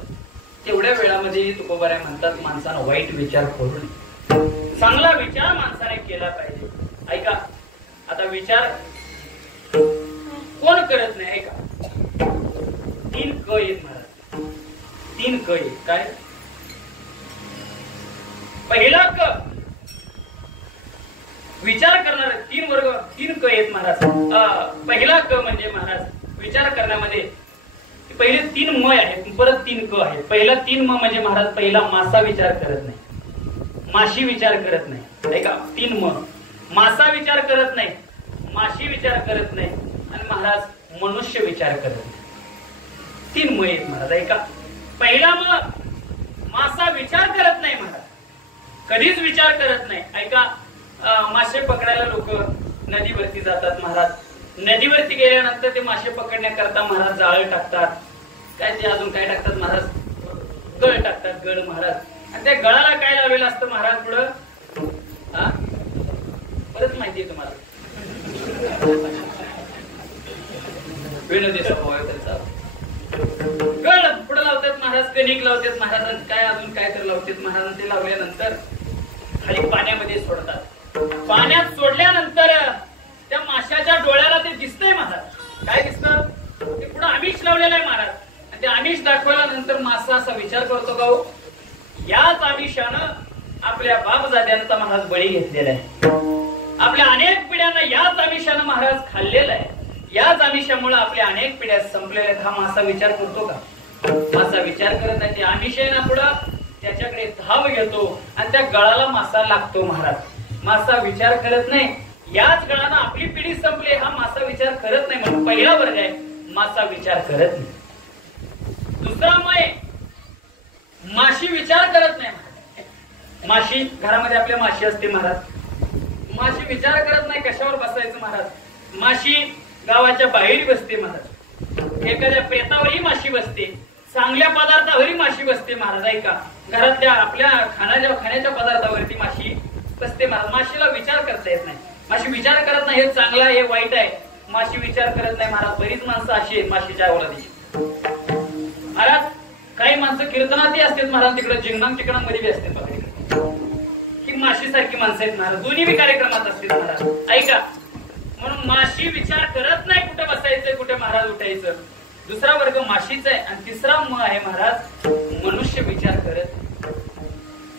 तेवढ्या वेळामध्ये तुकोबराज म्हणतात माणसानं वाईट विचार करू नये, चांगला विचार माणसाने केला पाहिजे. ऐका, आता विचार कोण करत नाही. ऐका, 3 क आहेत महाराज, 3 क आहेत. काय? पहिला क विचार करणार. 3 वर्ग, 3 क आहेत महाराज. पहिला क म्हणजे महाराज विचार करण्यामध्ये पहिले 3 म आहेत, परत 3 क आहेत. पहिला 3 म म्हणजे महाराज पहिला मासा विचार करत नाही, माशी विचार करत नाही. ऐका, 3 म. मासा विचार करत नाही, माशी विचार करत नाही आणि महाराज मनुष्य विचार करत नाही. 3 म आहेत महाराज. ऐका, पहिला म मासा विचार करत नाही महाराज, कधीच विचार करत नाही. ऐका, मासे पकडायला लोक नदीवरती जातात महाराज. नदीवरती गेल्यानंतर ते मासे पकडण्याकरता महाराज जाळ टाकतात, काय ते अजून काय टाकतात महाराज, गळ टाकतात, गळ महाराज. आणि त्या गळाला काय लावलेलं असतं महाराज पुढं, परत माहिती आहे तुम्हाला, विनोदी स्वभाव आहे त्यांचा. गळ पुढे लावतात महाराज, कणिक लावतात महाराज, काय अजून काय तर लावतात महाराज. ते लावल्यानंतर खाली पाण्यामध्ये सोडतात. पाण्यात सोडल्यानंतर त्या माशाच्या डोळ्याला ते दिसतंय महाराज. काय दिसतं? ते पुढे आमिष लावलेलं आहे महाराज. आणि ते आमिष दाखवल्यानंतर मासा असा विचार करतो का हो, याच आमिषानं आपल्या बापजाद्यांचा महाराज बळी घेतलेला आहे, आपल्या अनेक पिढ्यांना याच आमिषानं महाराज खाल्लेला आहे, याच आमिषामुळे आपल्या अनेक पिढ्या संपलेल्या आहेत. हा मासा विचार करतो का? मासा विचार करत नाही. ते आमिष आहे ना पुढं, त्याच्याकडे धाव घेतो आणि त्या गळाला मासा लागतो महाराज. मासा विचार करत नाही, याच गळानं आपली पिढी संपली, हा मासा विचार करत नाही. म्हणून पहिला वर्ग आहे, मासा विचार करत नाही. दुसरा मय, माशी विचार करत नाही. माशी, घरामध्ये आपल्या माशी असते महाराज, माशी विचार करत नाही कशावर बसायचं महाराज. माशी गावाच्या बाहेर बसते महाराज, एखाद्या प्रेतावरही माशी बसते, चांगल्या पदार्थावरही माशी बसते महाराज. ऐका, घरातल्या आपल्या खाण्याच्या पदार्थावरती माशी बसते महाराज. माशीला विचार करता येत नाही, माशी विचार करत नाही, हे चांगलं आहे, हे वाईट आहे, माशी विचार करत नाही महाराज. बरीच माणसं अशी आहेत माशीच्या औलादीची महाराज. काही माणसं कीर्तनातही असतात महाराज, तिकडे जिंगणाम टिकणामध्ये बी असतात बघा, ही माशी सारखी माणसं आहेत महाराज, दोन्ही बी कार्यक्रमात असतात महाराज. ऐका, म्हणून माशी विचार करत नाही कुठे बसायचंय, कुठे महाराज उठायचं. दुसरा वर्ग माशीचा आहे. आणि तिसरा म आहे महाराज मनुष्य विचार करत,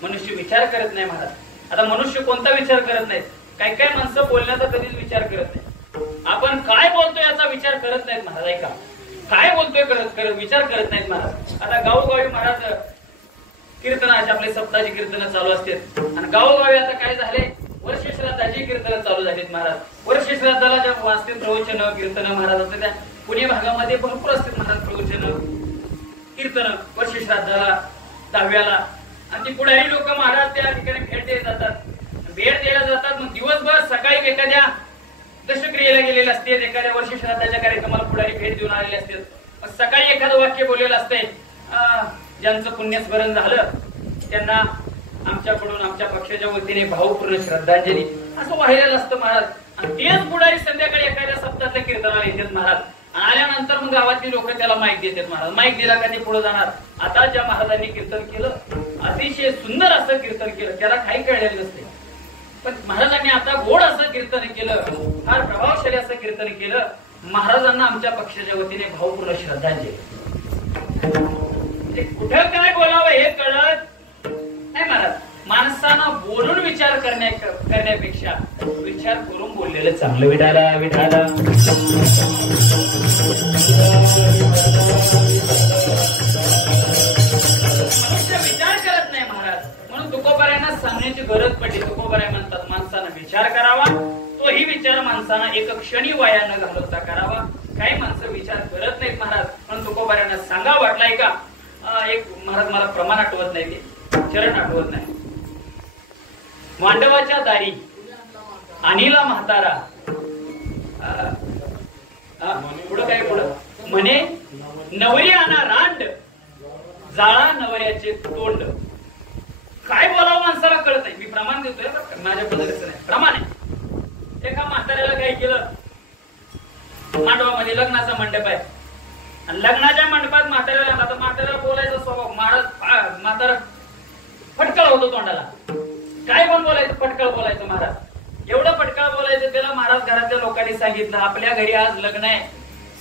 मनुष्य विचार करत नाही महाराज. आता मनुष्य कोणता विचार करत नाही, काही काही माणसं बोलण्याचा कधीच विचार करत नाही. आपण काय बोलतोय याचा विचार करत नाहीत महाराज. ऐका, काय बोलतोय करत विचार करत नाहीत महाराज. आता गावोगावी महाराज कीर्तनाचे आपले सप्ताहाची कीर्तन चालू असतात आणि गावोगावी आता काय झाले, वर्ष श्राद्धाची कीर्तन चालू झालीत महाराज. वर्ष श्राद्धाला ज्या वाचते प्रवचन कीर्तन महाराज असते, त्या पुणे भागामध्ये भरपूर असतात महाराज प्रवचन कीर्तन वर्ष श्राद्धाला, 10व्याला. आणि ती पुढारी लोक महाराज त्या ठिकाणी भेट देत जातात, भेट द्यायला जातात. मग दिवसभर सकाळी एखाद्या दशक्रियेला गेलेले असते, एखाद्या वर्ष श्राद्धाच्या कार्यक्रमाला पुढारी भेट देऊन आलेले असतात. सकाळी एखादं वाक्य बोललेलं असतंय, ज्यांचं पुण्यस्मरण झालं त्यांना आमच्याकडून, आमच्या पक्षाच्या वतीने भावपूर्ण श्रद्धांजली, असं वाहिलेलं असतं महाराज. आणि तेच पुढारी संध्याकाळी एखाद्या सप्ताहातल्या कीर्तनाला येतात महाराज. आल्यानंतर मग गावातली लोक त्याला माईक देतात महाराज. माईक दिला का ते पुढे जाणार. आता ज्या महाराजांनी कीर्तन केलं, अतिशय सुंदर असं कीर्तन केलं, त्याला काही कळलेलं नसते, पण महाराजांनी आता गोड असं कीर्तन केलं, फार प्रभावशाली असं कीर्तन केलं. महाराजांना आमच्या पक्षाच्या वतीने भावपूर्ण श्रद्धांजली. कुठं काय बोलावं हे कळत नाही महाराज. माणसानं बोलून विचार करण्यापेक्षा विचार करून बोललेलं चांगलं. विठाला विठाला मनुष्य विचार करत नाही महाराज. म्हणून तुकोबारायांना सांगण्याची गरज पडली. तुकोबाराय म्हणतात माणसानं विचार करावा, तोही विचार माणसानं एक क्षणी वाया न घालवता करावा. काही माणसं विचार करत नाहीत महाराज. म्हणून तुकोबारायांना सांगा वाटलाय का एक महाराज, मला प्रमाण आठवत नाही, ते चरण आठवत नाही. मांडवाच्या दारी अनिला म्हातारा, पुढं काय पुढं म्हणे, नवरी आणा रांड जाळा नवऱ्याचे तोंड. काय बोलावं माणसाला कळत नाही. मी प्रमाण देतोय, माझ्या पद्धतीचं नाही, प्रमाण आहे. एका म्हाताऱ्याला काय केलं, मांडवामध्ये लग्नाचा मंडप आहे आणि लग्नाच्या मंडपात म्हाताऱ्याला, आता म्हाताऱ्याला बोलायचा स्वभाव, महाराज म्हातारा फटकळ होतो तोंडाला. काय पण बोलायचं, फटकळ बोलायचं महाराज. एवढं फटकळ बोलायचं त्याला महाराज घरातल्या लोकांनी सांगितलं, आपल्या घरी आज लग्न आहे,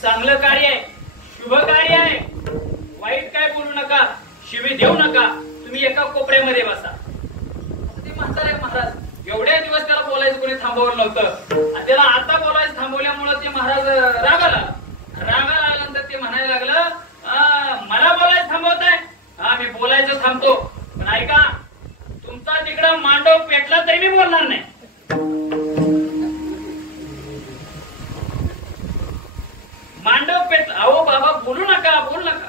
चांगलं कार्य आहे, शुभ कार्य आहे, वाईट काय बोलू नका, शिवी देऊ नका, तुम्ही एका कोपऱ्यामध्ये बसा. ते म्हातारे महाराज एवढ्या दिवस त्याला बोलायचं कोणी थांबवलं नव्हतं आणि त्याला आता बोलायचं थांबवल्यामुळे ते महाराज रागाला आल्यानंतर ते म्हणायला लागलं, मला बोलायचं थांबवताय, हा मी बोलायचं थांबतो, पण ऐका तुमचा तिकडं मांडव पेटला तरी मी बोलणार नाही. मांडव पेटला, अहो बाबा बोलू नका, बोलू नका.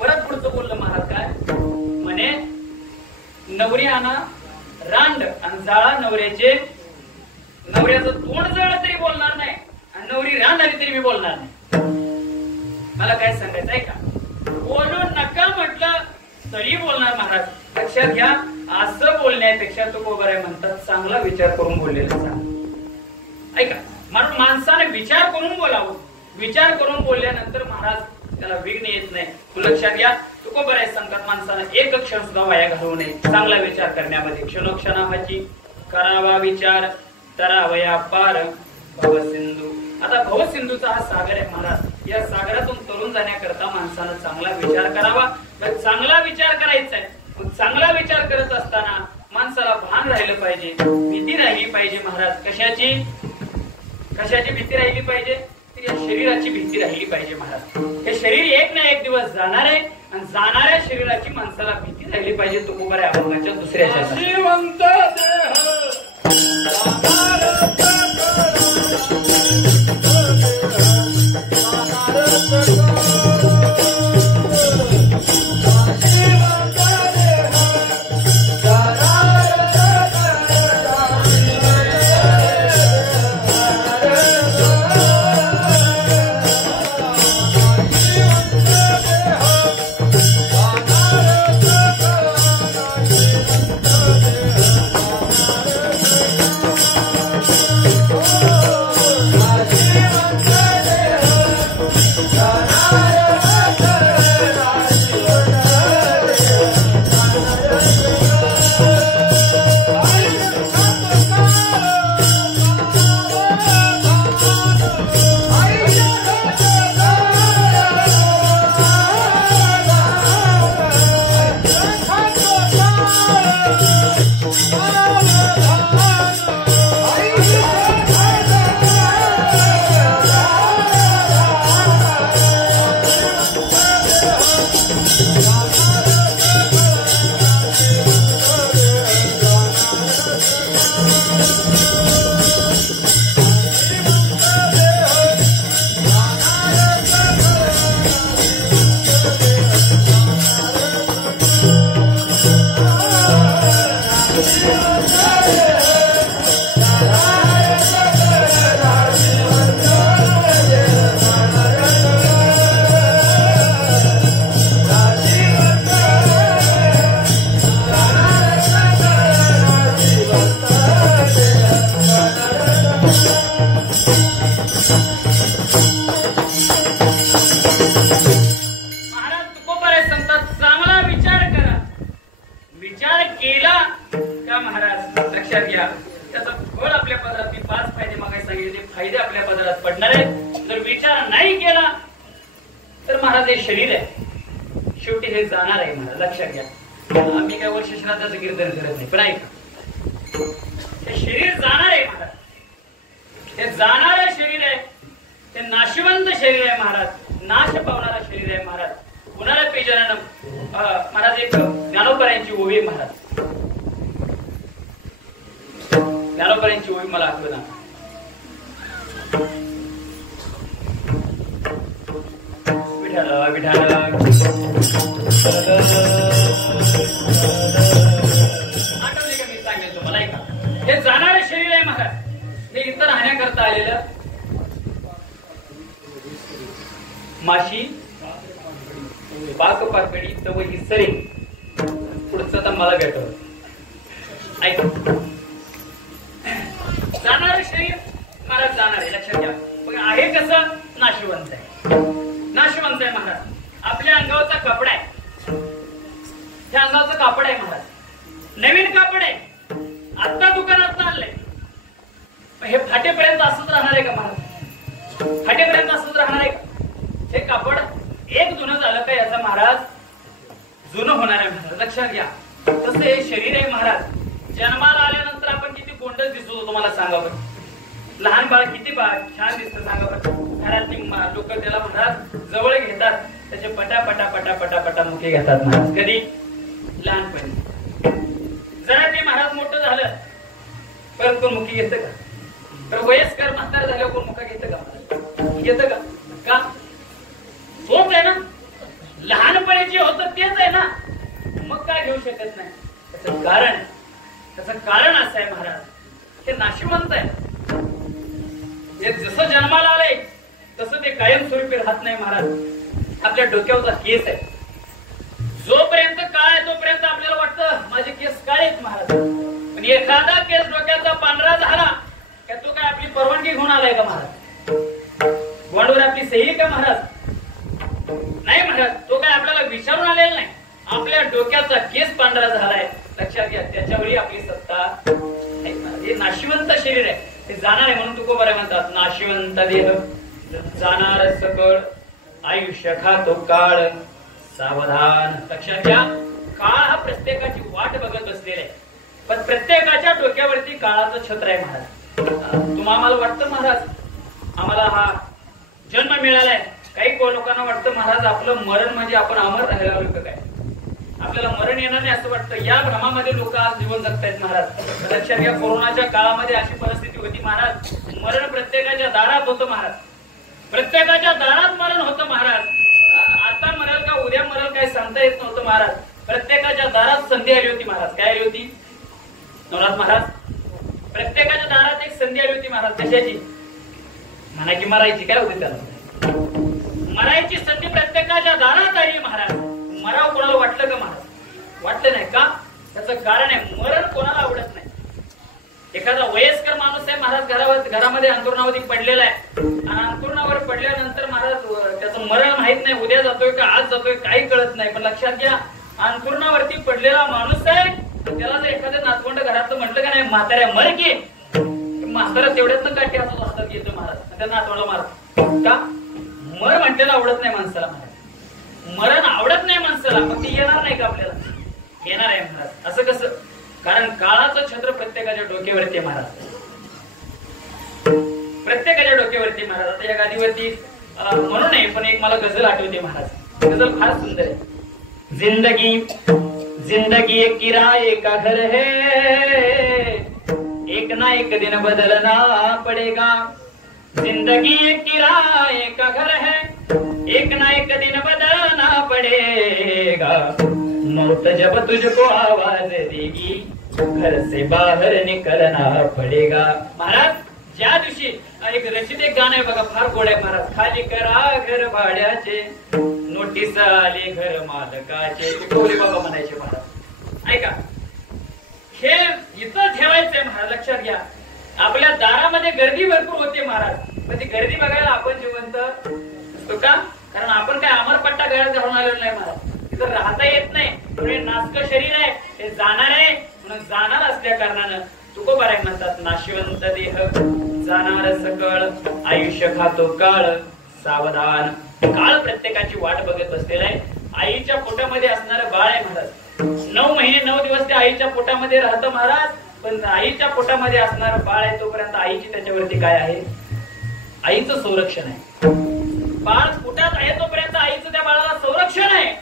परत पुढचं बोललं महाराज काय म्हणे, नवरी आणा रांड आणि जाळा नवऱ्याचे. नवऱ्याचं तोंड जळलं तरी बोलणार नाही आणि नवरी रांड आली तरी मी बोलणार नाही. मला काय सांगायचं आहे का, बोलू नका म्हटलं तरी बोलणार महाराज. लक्षात घ्या, असं बोलण्यापेक्षा तुकोबाराय म्हणतात चांगला विचार करून बोललेलं चांगलं. ऐका, म्हणून माणसाने विचार करून बोलावं. विचार करून बोलल्यानंतर महाराज त्याला विघ्न येत नाही. तू लक्षात घ्या, तुकोबाराय सांगतात माणसानं एक क्षण सुद्धा वाया घालवू नये चांगला विचार करण्यामध्ये. क्षणोक्षणाची करावा विचार, तरावया पार भवसिंधू. आता भवसिंधूचा हा सागर आहे महाराज. या सागरातून तरुण जाण्याकरता माणसानं चांगला विचार करावा. चांगला विचार करायचा आहे. मग चांगला विचार करत असताना माणसाला भान राहिलं पाहिजे, भीती राहिली पाहिजे महाराज. कशाची भीती राहिली पाहिजे, या शरीराची भीती राहिली पाहिजे महाराज. हे शरीर एक ना एक दिवस जाणार आहे आणि जाणाऱ्या शरीराची माणसाला भीती राहिली पाहिजे. तुकोबाराय अभंगाच्या दुसऱ्या विचार केला का महाराज लक्षात घ्या विचारात पडणार आहे. जर विचार नाही केला तर महाराज हे शरीर आहे, शेवटी हे जाणार आहे महाराज, लक्षात घ्या. आम्ही काय वर्ष श्राद्धाचं कीर्तन करत नाही, पण ऐका, हे शरीर जाणार आहे महाराज, हे जाणारं शरीर आहे, ते नाशवंत शरीर आहे महाराज, नाश पावणारा शरीर आहे महाराज. कुणाला पेजनानं महाराज एक ज्ञानोबरायांची ओवी महाराज, ज्ञानोबरायांची ओवी मला आठवत ना. विठाला विठाला आठवले का मी सांगेल तुम्हाला, ऐका. हे जाणारं शरीर आहे महाराज, हे इतर राहण्याकरता आलेलं. माशी पाक पाकडी तव ही सरे, पुढचं तर मला भेटवलं. ऐका, जाणार शरीर महाराज जाणार आहे, लक्षात घ्या. मग आहे कसं, नाशवंत आहे, नाशवंत आहे महाराज. आपल्या अंगावरचा कपडा आहे, त्या अंगावरचं कापड आहे महाराज, नवीन कापड आहे, आता दुकानात आणलंय. हे फाटेपर्यंत असंच राहणार आहे का महाराज? फाटेपर्यंत असंच राहणार आहे का? हे कापड एक जुनं झालं का याचा महाराज जुनं होणार आहे महाराज, लक्षात घ्या. तसं हे शरीर आहे महाराज. जन्माला आल्यानंतर आपण किती गोंडस दिसतो तुम्हाला सांगा बरं. लहान बाळ किती छान दिसतं सांगा बरं. घरातली लोक त्याला महाराज जवळ घेतात, त्याचे पटा पटा पटा पटा पटा मुखे घेतात महाराज. कधी? लहानपणी. जरा ते महाराज मोठं झालं परत कोण मुखी घेतं का? तर वयस्कर म्हातार झाल्यावर कोण मुखा घेतं का? घेतं का? का? होत आहे ना, लहानपणी जे होतं तेच आहे ना, मग काय घेऊ शकत नाही. त्याचं कारण, त्याचं कारण असं आहे महाराज, हे नाशिवंत आहे. हे जसं जन्माला आलंय तसं ते कायमस्वरूपी राहत नाही महाराज. आपल्या डोक्यावरचा केस आहे, जोपर्यंत काळ आहे तोपर्यंत आपल्याला वाटतं माझे केस काळे आहेत महाराज. पण एखादा केस डोक्याचा पांढरा झाला का तो काय आपली परवानगी घेऊन आलाय का महाराज? बॉन्डवर आपली सही का महाराज? नाही महाराज, तो काय आपल्याला विचारून आलेला नाही. आपल्या डोक्याचा केस पांढरा झालाय, लक्षात घ्या, त्याच्यावरही आपली सत्ता नाही महाराज. हे नाशिवंत शरीर आहे, ते जाणार आहे. म्हणून तुकोबाराय म्हणतात, नाशिवंत देह जाणार सकळ, आयुष्य खातो काळ सावधान. लक्षात घ्या, काळ हा प्रत्येकाची वाट बघत बसलेला आहे, पण प्रत्येकाच्या डोक्यावरती काळाचं छत्र आहे महाराज. तुम्हाला आम्हाला वाटतं महाराज आम्हाला हा जन्म मिळालाय, काही लोकांना वाटतं महाराज आपलं मरण म्हणजे आपण अमर राहायला हवं काय, आपल्याला मरण येणार नाही असं वाटतं. या भ्रमामध्ये लोक आज जीवन जगतायत महाराज. लक्षात घ्या, कोरोनाच्या काळामध्ये अशी परिस्थिती होती महाराज, मरण प्रत्येकाच्या दारात होतं महाराज, प्रत्येकाच्या दारात मरण होतं महाराज. आता मरल का उद्या मरल काय सांगता येत नव्हतं महाराज. प्रत्येकाच्या दारात संधी आली होती महाराज. काय आली होती नवनाथ महाराज? प्रत्येकाच्या दारात एक संधी आली होती महाराज. कशाची? म्हणा की मरायची. काय होती त्याला? मरायची संधी प्रत्येकाच्या दारात आली महाराज. मराव कोणाला वाटलं का महाराज? वाटलं नाही का? त्याचं कारण आहे, मरण कोणाला आवडत नाही. एखादा वयस्कर माणूस आहे महाराज, घरामध्ये अंथरुणावरती पडलेला आहे आणि अंथरुणावर पडल्यानंतर महाराज त्याचं मरण माहित नाही, उद्या जातोय का आज जातोय काही कळत नाही. पण लक्षात घ्या, अंथरुणावरती पडलेला माणूस आहे, त्याला जर एखाद्या नातवंड घरातलं म्हटलं का नाही म्हाताऱ्या मर की, म्हातारा तेवढ्यात काठी असं हातात घेतो महाराज, त्या नातवंड मारत का? मर म्हणतेला आवडत नाही माणसाला महाराज, मरण आवडत नाही माणसाला. मग ती येणार नाही का आपल्याला? येणार आहे महाराज. असं कसं? कारण काळाचं छत्र प्रत्येकाच्या डोक्यावरती आहे महाराज, प्रत्येकाच्या डोक्यावरती महाराज. आता या गादीवरती म्हणू नये पण एक मला गझल आठवते महाराज. गझल फार सुंदर आहे. जिंदगी एक किराए का घर है, एक ना एक दिन बदलना पड़ेगा. जिंदगी एक किराए का घर है, एक ना एक दिन बदलना पड़ेगा. मौत जब तुझको आवाज देगी, घर से बाहर निकलना पड़ेगा. महाराज, ज्या दिवशी एक रचित एक गाणं आहे बघा, फार गोड आहे महाराज. खाली करा घर भाड्याचे, नोटीस आले घर मालकाचे. टोले बाबा म्हणायचे महाराज. ऐका, हे इथं ठेवायचंय महाराज. लक्षात घ्या, आपल्या दारामध्ये गर्दी भरपूर होते महाराज, पण ती गर्दी बघायला आपण जिवंत असतो का? कारण आपण काय अमरपट्टा घरात घालून आलेलो नाही महाराज. तिथं राहता येत नाही. पुढे नासक शरीर आहे, ते जाणार आहे. म्हणून जाणार असल्या कारणानं तुकोबाराय म्हणतात नाशिवंत देह जाणार सकळ आयुष्य खातो काळ सावधान. काळ प्रत्येकाची वाट बघत बसलेला आहे. आईच्या पोटामध्ये असणारं बाळ आहे महाराज. 9 महिने 9 दिवस ते आईच्या पोटामध्ये राहतं महाराज. पण आईच्या पोटामध्ये असणारं बाळ आहे तोपर्यंत आईची त्याच्यावरती काय आहे? आईचं संरक्षण आहे. बाळ पोटात आहे तोपर्यंत आईचं त्या बाळाला संरक्षण आहे.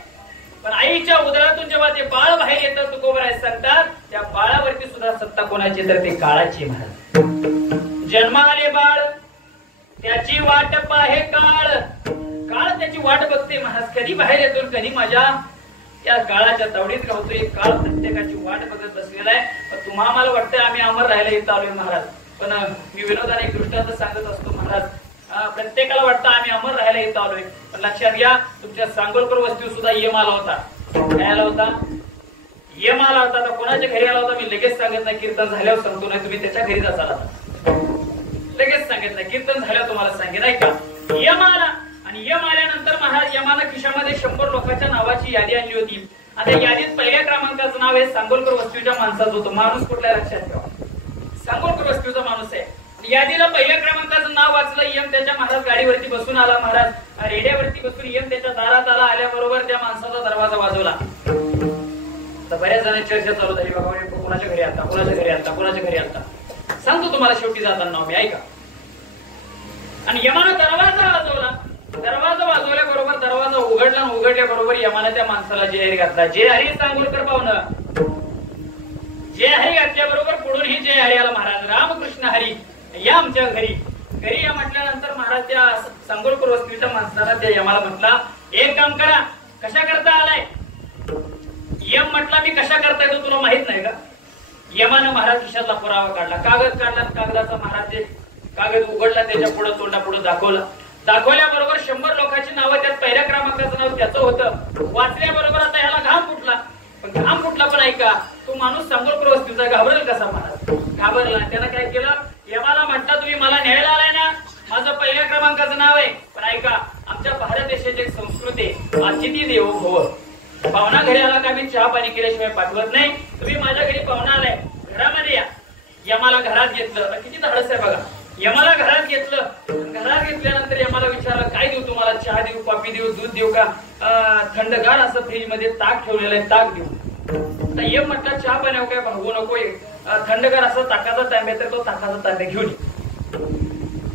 पण आईच्या उदरातून जेव्हा ते बाळ बाहेर येतं तुकोबाराय सांगतात त्या बाळावरती सुद्धा सत्ता कोणाची तर ते काळाची महाराज. जन्माले बाळ त्याची वाट पाहे काळ. काळ त्याची वाट बघते महाराज. कधी बाहेर येतो कधी माझ्या त्या काळाच्या तावडीत गावतोय. काळ प्रत्येकाची वाट बघत बसलेला आहे. तुम्हाला मला वाटतं आम्ही अमर राहायला येत आलोय महाराज. पण मी विनोदाने एक दृष्टांत सांगत असतो महाराज. प्रत्येकाला वाटतं आम्ही अमर राहायला येत आलोय. पण लक्षात घ्या तुमच्या सांगोलकर वस्ती सुद्धा यम आला होता. काय आला होता? यम आला होता. तर कोणाच्या घरी आला होता मी लगेच सांगत नाही. कीर्तन झाल्यावर सांगतो नाही तुम्ही त्याच्या घरी जाचाल. लगेच सांगत नाही. कीर्तन झाल्यावर तुम्हाला सांगेन नाही का. यम आला आणि यम आल्यानंतर महाराज यमानं खिशामध्ये 100 लोकांच्या नावाची यादी आणली होती. आता यादीत पहिल्या क्रमांकाचं नाव आहे सांगोलकर वस्तीच्या माणसाचं होतं. माणूस कुठल्या लक्षात ठेवा. सांगोलकर वस्तीचा माणूस आहे. यादीला पहिल्या क्रमांकाचं नाव वाचलं. यम त्याच्या महाराज गाडीवरती बसून आला महाराज. रेड्यावरती बसून यम त्याच्या दारात आला. आल्याबरोबर त्या माणसाचा दरवाजा वाजवला. तर बऱ्याच जणांची चर्चा चालू झाली. बाबा कोणाच्या घरी आता कोणाच्या घरी आता कोणाच्या घरी आता. सांगतो तुम्हाला शेवटी जाताना नाव मी ऐका. आणि यमानं दरवाजा वाजवला. दरवाजा वाजवल्याबरोबर दरवाजा उघडला. उघडल्याबरोबर यमानं त्या माणसाला जय हरी घातला. जय हरी सांगोलकर पाहुणं. जय हरी घातल्याबरोबर पुढून ही जय हरी आला महाराज. रामकृष्ण हरी या आमच्या घरी. घरी या म्हटल्यानंतर महाराज त्या सांगोलकर वस्तीच्या माणसाला त्या यमाला म्हटला एक काम करा. कशा करता आलाय? यम म्हटला मी कशा करता येतो तुला माहित नाही का? यमानं महाराज खिशातला पुरावा काढला. कागद काढला. कागदाचा महाराज ते कागद उघडला. त्याच्या पुढे तोंडा पुढे दाखवला. दाखवल्याबरोबर 100 लोकांची नावं त्यात पहिल्या क्रमांकाचं नाव त्याचं होतं. वाचल्याबरोबर आता ह्याला घाम फुटला. पण घाम फुटला पण ऐका तो माणूस सांगोलकर वस्तीचा घाबरेल कसा महाराज? घाबरला. त्यानं काय केलं? यमाला म्हटला तुम्ही मला न्यायला आलाय ना. माझं पहिल्या क्रमांकाचं नाव आहे. पण ऐका आमच्या भारत देशाची एक संस्कृती आहे अतिथी देवो भव. पाहुणा घरी आला का मी चहा पाणी केल्याशिवाय पाठवत नाही. तुम्ही माझ्या घरी पाहुणा आलाय घरामध्ये या. यमाला घरात घेतलं. किती धाडस आहे बघा. यमाला घरात घेतलं. घरात घेतल्यानंतर यमाला विचारलं काय देऊ तुम्हाला? चहा देऊ कॉफी देऊ दूध देऊ का थंडगार असं फ्रीज मध्ये ताक ठेवलेलं आहे ताक देऊ? तर यम म्हटलं चहा पाण्यावर काय भागू नको. थंडगार असं ताकाचा तांब्या तर तो ताकाचा तांब्या घेऊन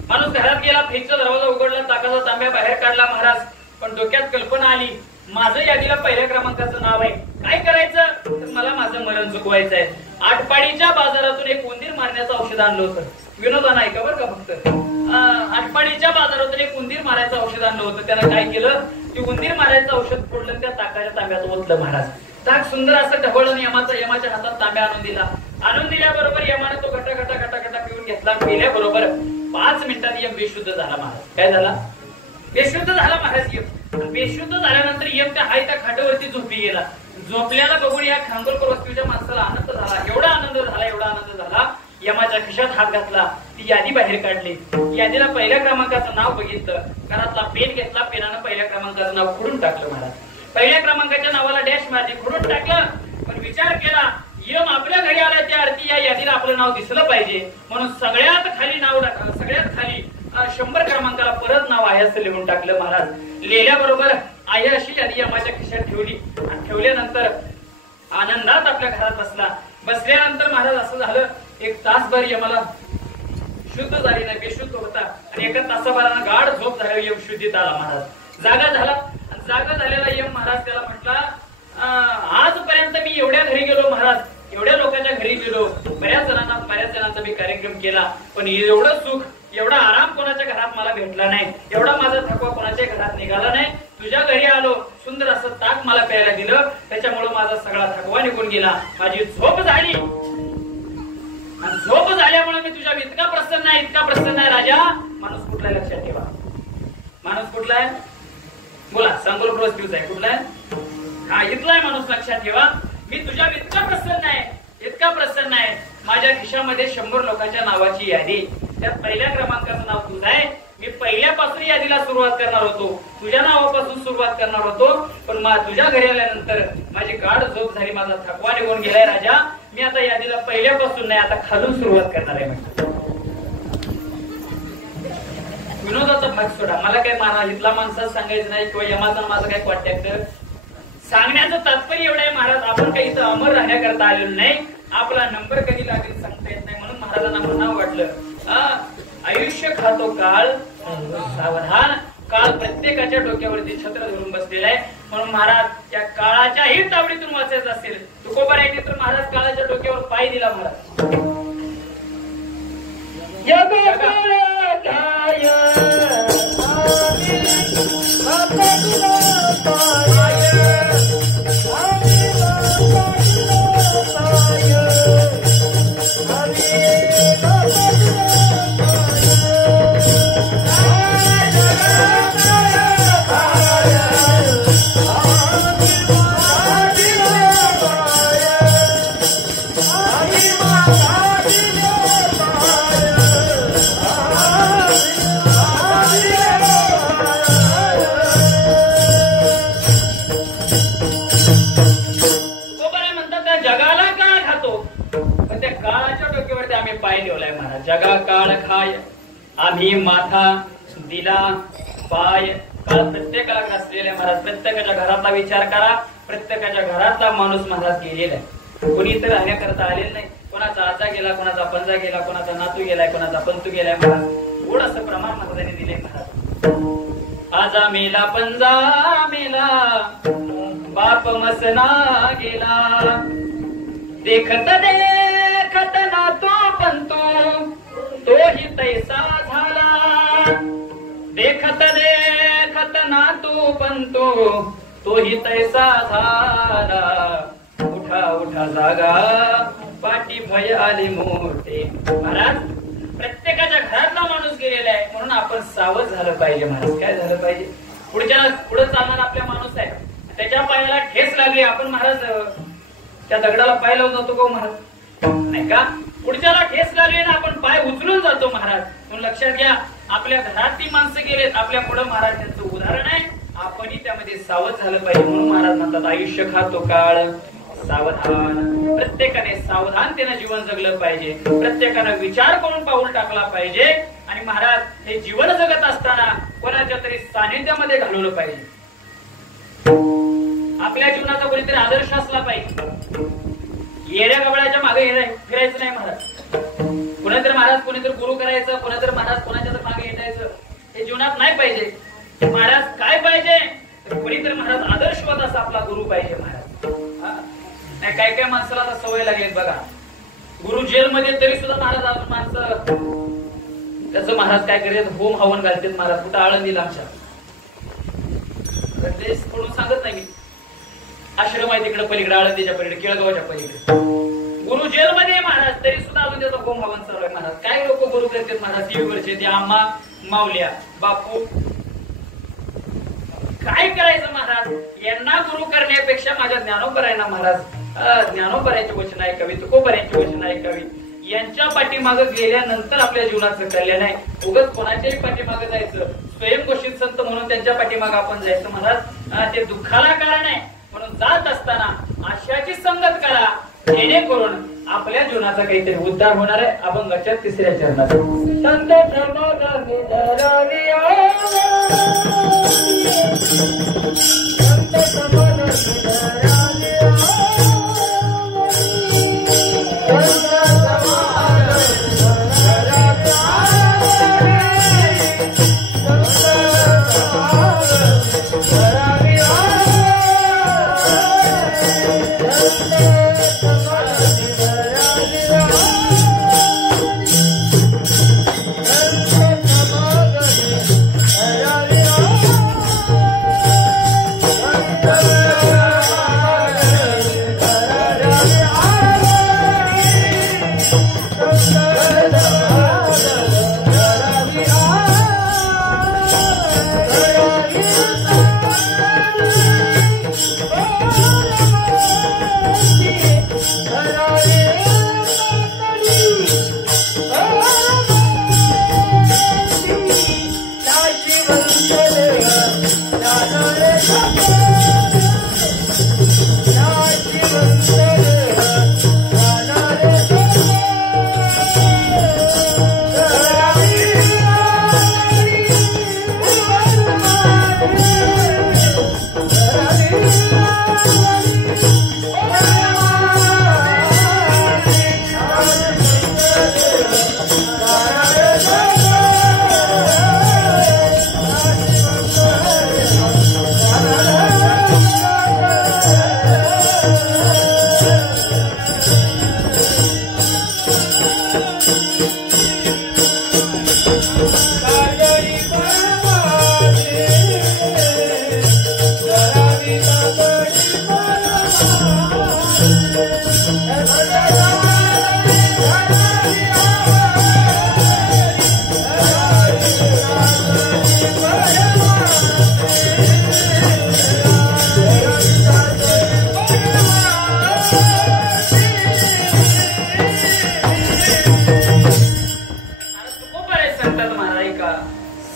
माणूस घरात गेला. फ्रीजचा दरवाजा उघडला. ताकाचा तांब्या बाहेर काढला महाराज. पण डोक्यात कल्पना आली माझं यादीला पहिल्या क्रमांकाचं नाव आहे. काय करायचं? तर मला माझं मरण चुकवायचं आहे. आटपाडीच्या बाजारातून एक उंदीर मारण्याचं औषध आणलं होतं. विनोदा नाही का बरं का फक्त. आटपाडीच्या बाजारातून एक उंदीर मारायचं औषध आणलं होतं. त्यानं काय केलं? ते उंदीर मारायचं औषध फोडलं त्या ताकाच्या तांब्यात ओतलं महाराज. ताक सुंदर असं ढवळून यमाच्या हातात तांब्या आणून दिला. आणून दिल्याबरोबर यमाने तो घटा घटा घटा घटा पिऊन घेतला. पिल्याबरोबर 5 मिनिटांनी यम बेशुद्ध झाला महाराज. काय झाला? बेशुद्ध झाला महाराज यम. बेशुद्ध झाल्यानंतर यम त्या हाय त्या खाटावरती झोपी गेला. झोपल्याला बघून या सांगोलकर वस्तीच्या माणसाला आनंद झाला. एवढा आनंद झाला एवढा आनंद झाला. यमाच्या खिशात हात घातला. ती यादी बाहेर काढली. यादीला पहिल्या क्रमांकाचं नाव बघितलं. घरातला पेन घेतला. पेनानं पहिल्या क्रमांकाचं नाव खोडून टाकलं महाराज. पहिल्या क्रमांकाच्या नावाला डॅश मारली. खोडून टाकलं. पण विचार केला यम आपल्या घरी आला त्या अर्थी या यादीला आपलं नाव दिसलं पाहिजे म्हणून सगळ्यात खाली नाव टाकलं. सगळ्यात खाली 100 क्रमांकाला परत नाव आहे असं लिहून टाकलं महाराज. लिहिल्याबरोबर आहे अशी यादी यमाच्या खिशात ठेवली. आणि ठेवल्यानंतर आनंदात आपल्या घरात बसला. बसल्यानंतर महाराज असं झालं 1 तासभर यमाला शुद्ध झाली नाही. बेशुद्ध होता. आणि 1 तासाभरानं गाढ झोप झाल्यावर यम शुद्धीत आला महाराज. जागा झाला. आणि जागा झालेला यम महाराज त्याला म्हटला आजपर्यंत मी एवढ्या घरी गेलो महाराज. एवढ्या लोकांच्या घरी गेलो. बऱ्याच जणांचा मी कार्यक्रम केला. पण एवढं सुख एवढा आराम कोणाच्या घरात मला भेटला नाही. एवढा माझा थकवा कोणाच्या घरात निघाला नाही. तुझ्या घरी आलो. सुंदर असं ताक मला प्यायला दिलं. त्याच्यामुळे माझा सगळा थकवा निघून गेला. माझी झोप झाली. आणि झोप झाल्यामुळे मी तुझ्या इतका प्रसन्न आहे राजा. माणूस कुठला लक्षात ठेवा. माणूस कुठला आहे? बोला. सांगोलकर वस्तीचा आहे. कुठला आहे? हा इथला आहे माणूस. लक्षात ठेवा. मी तुझ्या इतका प्रसन्न आहे. माझ्या खिशामध्ये 100 लोकांच्या नावाची यादी. त्यात पहिल्या क्रमांकाचं नाव तुझं आहे. मी पहिल्यापासून यादीला सुरुवात करणार होतो, तुझ्या नावापासून सुरुवात करणार होतो, पण तुझ्या घरी आल्यानंतर माझी गाढ झोप झाली, माझा थकवा निघून गेलाय राजा. मी आता यादीला पहिल्यापासून नाही, आता खालून सुरुवात करणार आहे. म्हणजे विनोदाचा भाग सोडा, मला काय महाराज इथला माणसात सांगायचं नाही किंवा यमाचा माझं काय कॉन्टॅक्ट. सांगण्याचं तात्पर्य एवढं आहे महाराज, आपण काही इथं अमर राहण्याकरता आलेलो नाही. आपला नंबर कधी लागेल सांगता येत नाही, म्हणून महाराजांना म्हणावं वाटलं आयुष्य खातो काळ सावधान. काळ प्रत्येकाच्या डोक्यावरती छत्र धरून बसलेला आहे, म्हणून महाराज या काळाच्याही तावडीतून वाचायचं असेल तुकोबारायांनी तर महाराज काळाच्या डोक्यावर पाय दिला. महाराज जगा काळ खाय आम्ही माथा दिला पाय. काळ प्रत्येकाला घासलेला महाराज. प्रत्येकाच्या घरातला विचार करा, प्रत्येकाच्या घरातला माणूस महाराज गेलेला आहे. कोणी तर राहण्याकरता आलेलं नाही. कोणाचा आजा गेला, कोणाचा पंजा गेला, कोणाचा नातू गेलाय, कोणाचा पंतू गेलाय. महाराज थोड असं प्रमाण महाराजांनी दिले. महाराज आजा मेला, पंजा मेला, बाप मसना गेला, देखत देखत नातो पंतो तोही तैसा झाला, देखत देखत नातो पंतो तोही तैसा झाला, उठा उठा जागा पाठी भय आले मोठे. महाराज प्रत्येकाच्या घरातला माणूस गेलेला आहे, म्हणून आपण सावध झालं पाहिजे. महाराज काय झालं पाहिजे, पुढे चालणारा आपल्या माणूस आहे, त्याच्या पायाला ठेस लागली, आपण महाराज त्या दगडाला पाय लावून जातो का महाराज? नाही का? पुढच्याला ठेस लागली ना आपण पाय उचलून जातो महाराज. म्हणून लक्षात घ्या, आपल्या घरातली माणसं गेलेत, आपल्या पुढे महाराज त्यांचं उदाहरण आहे, आपणही त्यामध्ये सावध झालं पाहिजे. म्हणून महाराज म्हणतात आयुष्य खातो काळ सावधान. प्रत्येकाने सावधानतेने जीवन जगलं पाहिजे, प्रत्येकाने विचार करून पाऊल टाकला पाहिजे. आणि महाराज हे जीवन जगत असताना कोणाच्या तरी सानिध्यामध्ये घालवलं पाहिजे. आपल्या जीवनाचा कोणीतरी आदर्श असला पाहिजे. येड्या गबळाच्या मागे फिरायचं नाही महाराज. कोणातरी महाराज कोणीतरी गुरु करायचं, कोणातरी महाराज कोणाच्या तर मागे हिंडायचं, हे जीवनात नाही पाहिजे. महाराज काय पाहिजे, कोणीतरी महाराज आदर्शवत असा आपला गुरु पाहिजे. महाराज नाही काय काय माणसाला आता सवय लागली बघा, गुरु जेलमध्ये तरी सुद्धा महाराज अजून माणसं त्याचं महाराज काय करतात, होम हवन घालतात. महाराज कुठं आळंदीला आमच्या म्हणून सांगत नाही मी, आश्रम आहे तिकडे पलीकडे, आळंदीच्या पलीकडे, केळगावच्या पलीकडे. गुरु जेलमध्ये महाराज तरी सुद्धा अजून त्याचा होम हवन चालू आहे. महाराज काय लोक गुरु करतात महाराज, टीव्हीवरचे ते आम्हा माऊल्या बापू काय करायचं महाराज. यांना गुरु करण्यापेक्षा माझ्या ज्ञानोबरायांना महाराज ज्ञानोबरायांचे वचन ऐकावी, तुकोबरायांचे वचन ऐकावी. यांच्या पाठीमागे गेल्यानंतर आपल्या जीवनाचं कल्याण आहे. उगाच कोणाच्याही पाठीमागे जायचं, स्वयंघोषित संत म्हणून त्यांच्या पाठीमागे आपण जायचं महाराज ते दुःखाला कारण आहे. म्हणून जात असताना आशाची संगत करा, जेणेकरून आपल्या जीवनाचा काहीतरी उद्धार होणार आहे. अभंगाच्या 3ऱ्या चरणात संत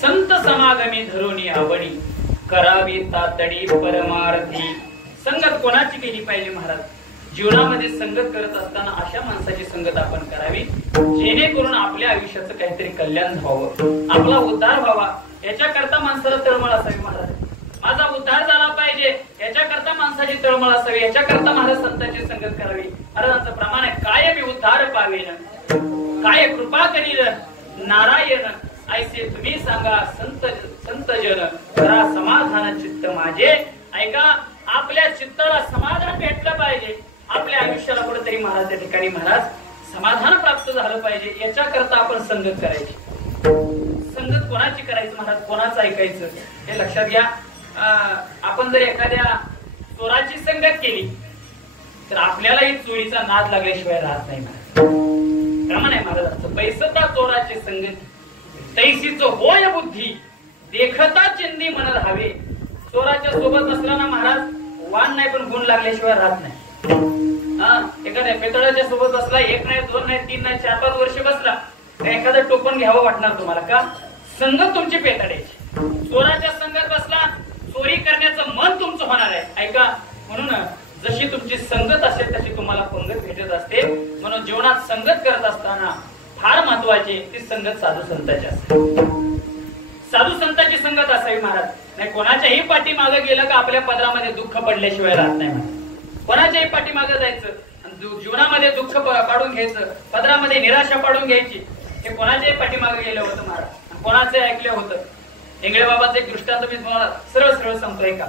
संत समागमी धरुणी आवडी करावी तातडी परमार्थी. संगत कोणाची केली पाहिजे महाराज? जीवनामध्ये संगत करत असताना अशा माणसाची संगत आपण करावी जेणेकरून आपल्या आयुष्याचं काहीतरी कल्याण व्हावं, आपला उद्धार व्हावा. याच्याकरता माणसाला तळमळ असावी महाराज. माझा उद्धार झाला पाहिजे याच्याकरता माणसाची तळमळ असावी. याच्याकरता महाराज संतांची संगत करावी. महाराजांचं प्रमाण आहे, काय मी उद्धार पावेन, काय कृपा करील नारायण, ऐसे तुम्ही सांगा संत जन, जरा समाधान चित्त माझे. ऐका, आपल्या चित्ताला समाधान भेटलं पाहिजे, आपल्या आयुष्याला कुठेतरी महाराज त्या ठिकाणी महाराज समाधान प्राप्त झालं पाहिजे. याच्याकरता आपण संगत करायची. संगत कोणाची करायचं महाराज, कोणाचं ऐकायचं हे लक्षात घ्या. आपण जर एखाद्या चोराची संगत केली तर आपल्यालाही चोरीचा नाद लागल्याशिवाय राहत नाही महाराज. प्रमाण आहे महाराजांचं, पैसता चोराची संगत तैसीच होय बुद्धी, देखता चिंदी मन राहावे. चोराच्या सोबत असला ना महाराज वाण नाही पण गुण लागल्याशिवाय राहत नाही. एखाद्या पेतळाच्या सोबत असला, 1 नाही 2 नाही 3 नाही 4-5 वर्ष बसला, एखादं टोपण घ्यावं वाटणार तुम्हाला का? संगत तुमची पेताड्याची. चोराच्या संगत बसला, चोरी करण्याचं मन तुमचं होणार आहे. ऐका, म्हणून जशी तुमची संगत असेल तशी तुम्हाला पंगत भेटत असते. म्हणून जीवनात संगत करत असताना फार महत्वाची ती संगत साधू संतांची असते. साधू संतांची संगत असावी महाराज. नाही कोणाच्याही पाठीमागे गेलं का आपल्या पदरामध्ये दुःख पडल्याशिवाय राहत नाही महाराज. कोणाच्याही पाठीमागे जायचं, जीवनामध्ये दुःख पाडून घ्यायचं, पदरामध्ये निराशा पाडून घ्यायची. हे कोणाच्याही पाठीमागे गेलं होतं महाराज, कोणाचे ऐकलं होतं. इंगळे बाबाचं एक दृष्टांत मी तुम्हाला सरळ सरळ सांगतोय का.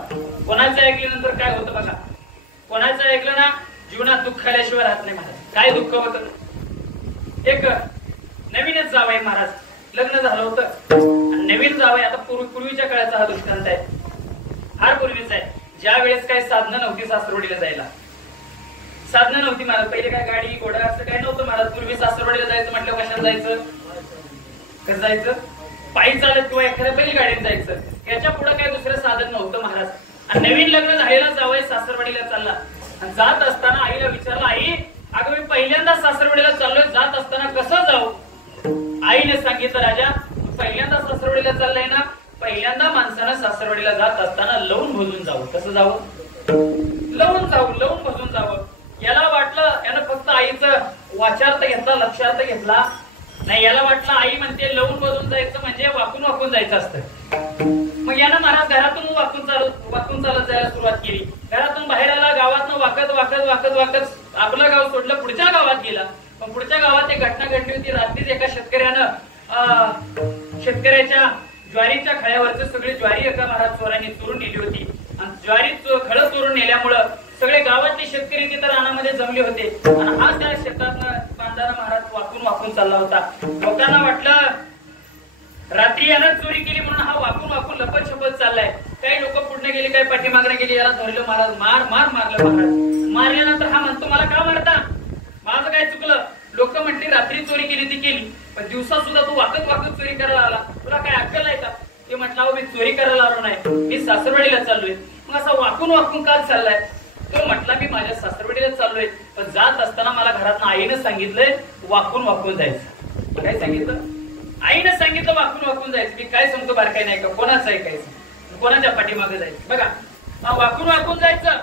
कोणाचं ऐकल्यानंतर काय होतं बघा. कोणाचं ऐकलं ना जीवनात दुःख आल्याशिवाय राहत नाही महाराज. काय दुःख होतं? एक नवीनच जावई महाराज, लग्न झालं होतं, नवीन जावई. आता पूर्वीच्या काळाचा हा दृष्टांत आहे, फार पूर्वीचा आहे. ज्या वेळेस काही साधनं नव्हती सासरवाडीला जायला, साधनं नव्हती महाराज. पहिले काय गाडी घोडा असं काही नव्हतं महाराज. पूर्वी सासरवाडीला जायचं म्हटलं कशाला जायचं, कसं जायचं? पायी चालत किंवा एखाद्या बैलगाडीत जायचं. याच्या पुढे काही दुसरं साधन नव्हतं महाराज. आणि नवीन लग्न झालेला जावई सासरवाडीला चालला आणि जात असताना आईला विचारलं, आई अगं मी पहिल्यांदा सासरवाडीला चाललोय, जात असताना कसं जाऊ? आईने सांगितलं, राजा पहिल्यांदा सासरवाडीला चाललाय ना, पहिल्यांदा माणसानं सासरवाडीला जात असताना लवून भजून जावं. कसं जावं? लवून भजून जावं. याला वाटलं, यानं फक्त आईचं वाचार्थ घेतला, लक्षार्थ घेतला नाही. याला वाटलं आई म्हणते लवून भजून जायचं म्हणजे वाकून वाकून जायचं असतं. मग यानं महाराज घरातून वाकून चालत जायला सुरुवात केली. घरातून बाहेर आला, गावातून वाकत आपलं गाव सोडलं, पुढच्या गावात गेला. पण पुढच्या गावात एक घटना घडली होती. रात्रीच एका शेतकऱ्याच्या ज्वारीच्या खळ्यावरच सगळी ज्वारी एका महाराज चोरांनी चोरून नेली होती. आणि ज्वारी खळं चोरून नेल्यामुळं सगळे गावातले शेतकरी तिथं रानामध्ये जमले होते. आणि हा त्या शेतातनं बांधाना महाराज वाकून चालला होता. लोकांना वाटलं रात्री यानं चोरी केली म्हणून हा वाकून लपत छपत चाललाय. काही लोक पुढे गेले, काही पाठीमागणे गेले. याला धरलं महाराज, मारलं महाराज. मारल्यानंतर हा म्हणतो, मला का मारता? माझं काय चुकलं? लोक म्हटली रात्री चोरी केली ती केली, पण दिवसा सुद्धा तू वाकत चोरी करायला आला, तुला काय अक्कल आहे का? ते म्हटलं, मी चोरी करायला आलो नाही, मी सासरवाडीला चाललोय. मग असं वाकून का चाललाय? तो म्हटला, मी माझ्या सासरवाडीला चाललोय, पण जात असताना मला घरातनं आईनं सांगितलंय वाकून जायचं. काय सांगितलं? आईनं सांगितलं वाकून वाकून जायचं. मी काय सांगतो बारकाई नाही का, कोणाचं ऐकायचं, कोणाच्या पाठीमागे जायचं. बघा वाकून वाकून जायचं.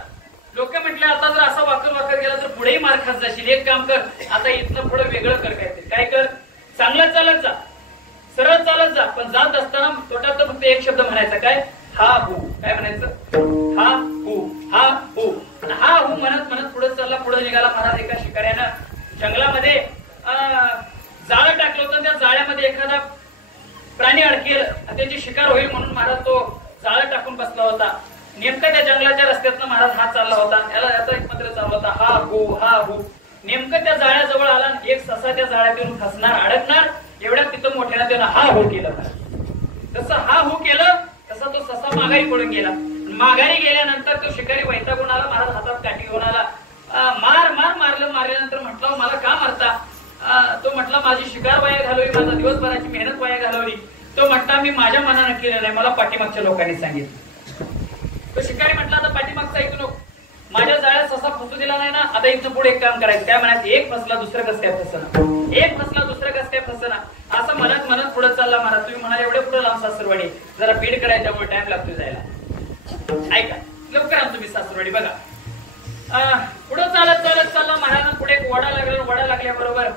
लोक म्हटले आता जर असा वाकून वाकत गेला तर पुढेही मार खात जाशील. एक काम कर, आता इथनं पुढे वेगळं कर. काय कर, चांगलं चालत जा, सरळ चालत जा. पण जात असताना तोटात फक्त एक शब्द म्हणायचा, काय, हा हू. काय म्हणायचं, हा हू, हा हू. हा हू म्हणत म्हणत पुढे चालला. पुढे निघाला महाराज. एका शिकाऱ्यानं जंगलामध्ये जाळं टाकलं होतं. त्या जाळ्यामध्ये एखादा प्राणी अडकेल, त्याची शिकार होईल म्हणून महाराज तो जाळं टाकून बसला होता. नेमका त्या जंगलाच्या रस्त्यातनं महाराज हात चालला होता. त्याला याचा एक मंत्र चालला होता, हा हू, हा हू. नेमकं त्या जाळ्याजवळ आला. एक ससा त्या जाळ्यातून फसणार, अडकणार. एवढ्यात तिथं मोठ्यानं त्यानं हा हू केलं. तसं हा हू केलं तसा तो ससा माघारी पडून गेला. माघारी गेल्यानंतर तो शिकारी वैतागून आला. महाराज हातात काठी घेऊन आला. मारल्यानंतर म्हटलं, मला का मारता? तो म्हटला, माझी शिकार वाया घालवली, माझा दिवसभराची मेहनत वाया घालवली. तो म्हटला, मी माझ्या मनानं केलं नाही, मला पाठीमागच्या लोकांनी सांगितलं. तो शिकारी म्हटला, आता पाठीमागचा ऐकू नको. माझ्या जाळ्यात ससा फसू दिला नाही ना, आता इथं पुढे एक काम करायचं. काय म्हणायचं, एक फसला दुसरं कस काय फसना, एक फसला दुसरं कस काय फसना, असं म्हणत म्हणत पुढे चालला महाराज. तुम्ही म्हणाले एवढे पुढे लांब सासरवाडी, जरा बीड करायचं, त्यामुळे टाइम लागतो जायला. ऐका लवकर आम तुम्ही सासरवाडी. बघा पुढे चालत चालत चालला महाराज. पुढे एक वडा लागला. वडा लागल्याबरोबर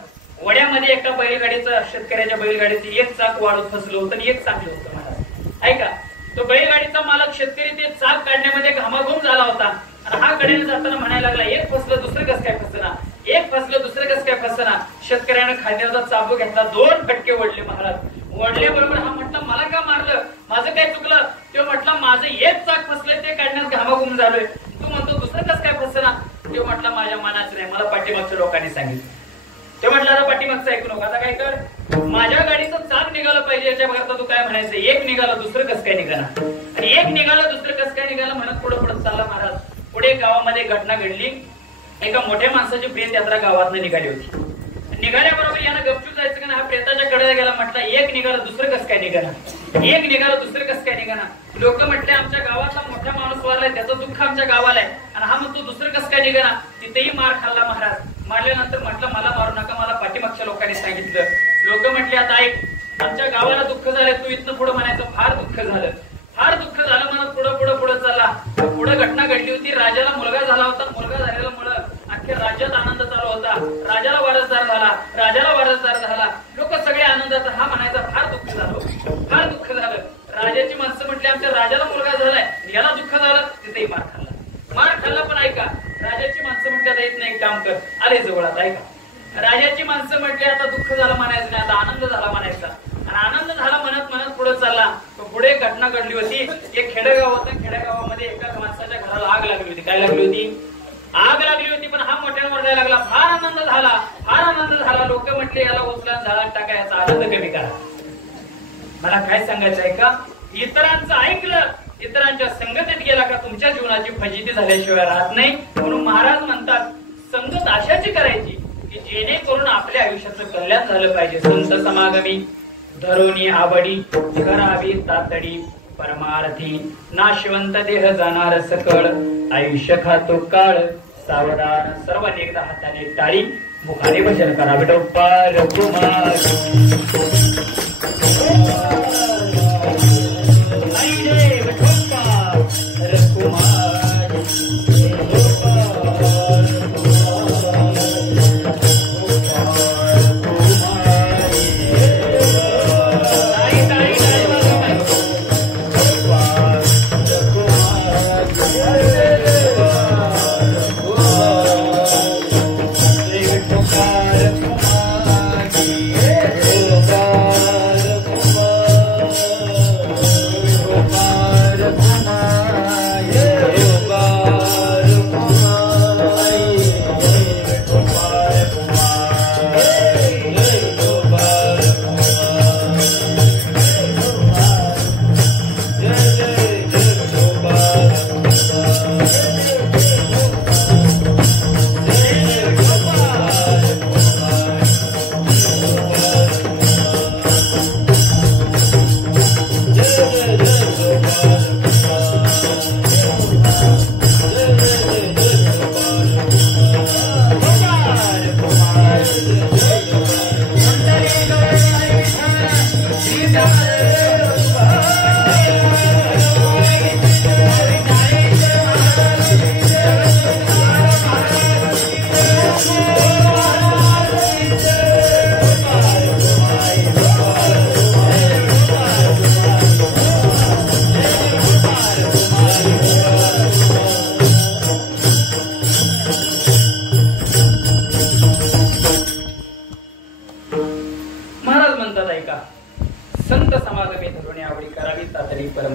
वड्यामध्ये एका बैलगाडीचं, शेतकऱ्याच्या बैलगाडीचं एक चाक वाळूत फसलं होतं आणि एक चाकलं होतं महाराज. ऐका, तो बैलगाडीचा मालक शेतकरी ते चाक काढण्यामध्ये घामाघूम झाला होता. आणि हा कडेने जाताना म्हणायला लागला, एक फसलं दुसरं कस काय फसना, एक फसलं दुसरं कस काय फसना. शेतकऱ्यानं खांद्याचा चाबूक घेतला, 2 फटके ओढले महाराज. ओढल्याबरोबर हा म्हटला, मला का मारलं, माझं काय चुकलं? तो म्हटला, माझं एक चाक फसलंय, ते काढण्यात घामाघूम झालोय. तू म्हणतो दुसरं कस काय फसना. तो म्हटला, माझ्या मनाच नाही, मला पाठीमागच्या लोकांनी सांगितलं. ते म्हटलं, आता पाठीमागचं ऐकू नको. आता काय कर, माझ्या गाडीचं चाक निघालं पाहिजे याच्याकरता तू काय म्हणायचं, एक निघालं दुसरं कस काय निघाला, आणि एक निघालं दुसरं कस काय निघालं म्हणत पुढे पुढे चालला महाराज. पुढे गावामध्ये घटना घडली. एका मोठ्या माणसाची प्रेत यात्रा गावातनं निघाली होती. निघाल्याबरोबर यानं गपचूप जायचं का ना, हा प्रेताच्या कडेला गेला. म्हटलं, एक निघालं दुसरं कस काय निघाला, एक निघालं दुसरं कस काय निघाला. लोक म्हटले, आमच्या गावातला मोठा माणूस वारलाय, त्याचं दुःख आमच्या गावाला आहे, आणि हा म्हणतो दुसरं कस काय निघाला. तिथेही मार खाल्ला महाराज. मारल्यानंतर म्हटलं, मला मारू नका, मला पाठीमागच्या लोकांनी सांगितलं. लोक म्हटले, आता ऐक, आमच्या गावाला दुःख झालं, तू इथनं पुढे म्हणायचं फार दुःख झालं, फार दुःख झालं म्हणत पुढे पुढे पुढे चालला. पुढे घटना घडली होती. राजाला मुलगा झाला होता. मुलगा झालेल्यामुळे अख्ख्या राज्यात आनंद चालू होता. राजाला वारसदार झाला, राजाला वारसदार झाला. लोक सगळे आनंदात. हा म्हणायचा, फार दुःख झालं, फार दुःख झालं. राजाची माणसं म्हटली, आमच्या राजाला मुलगा झालाय, याला दुःख झालं. तिथेही मार खाल्ला, मार खाल्ला. पण ऐका, राजाची माणसं म्हटली, आता येत नाही, एक काम कर, आले जवळ. आता ऐका, राजाची माणसं म्हटली, आता दुःख झालं म्हणायचं नाही, आता आनंद झाला म्हणायचा. आणि आनंद झाला म्हणत म्हणत पुढे चालला. पुढे घटना घडली होती. एक खेडेगाव होतं. खेडेगावामध्ये एका माणसाच्या घराला आग लागली होती. काय लागली होती, आग लागली होती. पण हा मोठ्यानं ओरडायला लागला, फार आनंद झाला, फार आनंद झाला. लोक म्हटले, याला उचला झाडात टाका, याचा आनंद कमी करा. मला काय सांगायचं आहे का, इतरांचं ऐकलं, इतरांच्या संगतीत गेला का तुमच्या जीवनाची फजिती झाल्याशिवाय राहत नाही. म्हणून महाराज म्हणतात, संगत अशाची करायची की जेणेकरून आपल्या आयुष्याचं कल्याण झालं पाहिजे. संत समागमी धरोनी आवडी, करावी तातडी परमार्थी. नाशवंत देह जाणार सकळ, आयुष्य खातो काळ सावधान. सर्वांनी एकदा हाताने टाळी, मुखाने भजन करा. विठोबा कुमार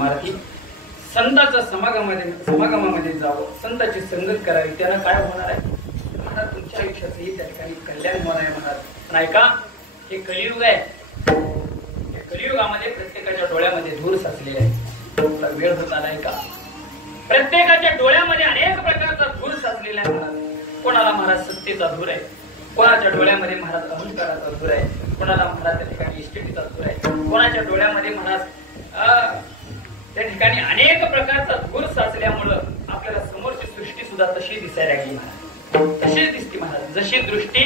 परमार्थी संतांच्या समागमामध्ये जावं, संतांची संगत करावी. त्याला काय होणार आहे महाराज? तुमच्या आयुष्याचंही त्या ठिकाणी कल्याण होणार आहे महाराज. पण ऐका, हे कलियुग आहे. या कलियुगामध्ये प्रत्येकाच्या डोळ्यामध्ये धूर साचलेला आहे. वेळ होत आलाय का? प्रत्येकाच्या डोळ्यामध्ये अनेक प्रकारचा धूर साचलेला आहे महाराज. कोणाला महाराज सत्तेचा धूर आहे, कोणाच्या डोळ्यामध्ये महाराज अहंकाराचा धूर आहे, कोणाला महाराज त्या ठिकाणी इष्टेचा धूर आहे, कोणाच्या डोळ्यामध्ये महाराज त्या ठिकाणी अनेक प्रकारचा धूर साचल्यामुळं आपल्याला समोरची सृष्टी सुद्धा तशी दिसायला लागली महाराज. तशीच दिसते महाराज. जशी दृष्टी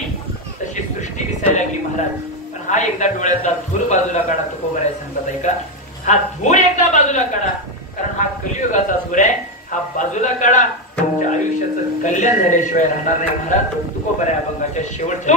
तशी सृष्टी दिसायला लागली महाराज. पण हा एकदा डोळ्यातला धूर बाजूला काढा. तुकोबराय सांगतात ऐका, हा धूर एकदा बाजूला काढा, कारण हा कलियुगाचा धूर आहे. हा बाजूला काढा, तुमच्या आयुष्याचं कल्याण झाल्याशिवाय राहणार नाही महाराज. तुकोबराय अभंगाच्या शेवटच्या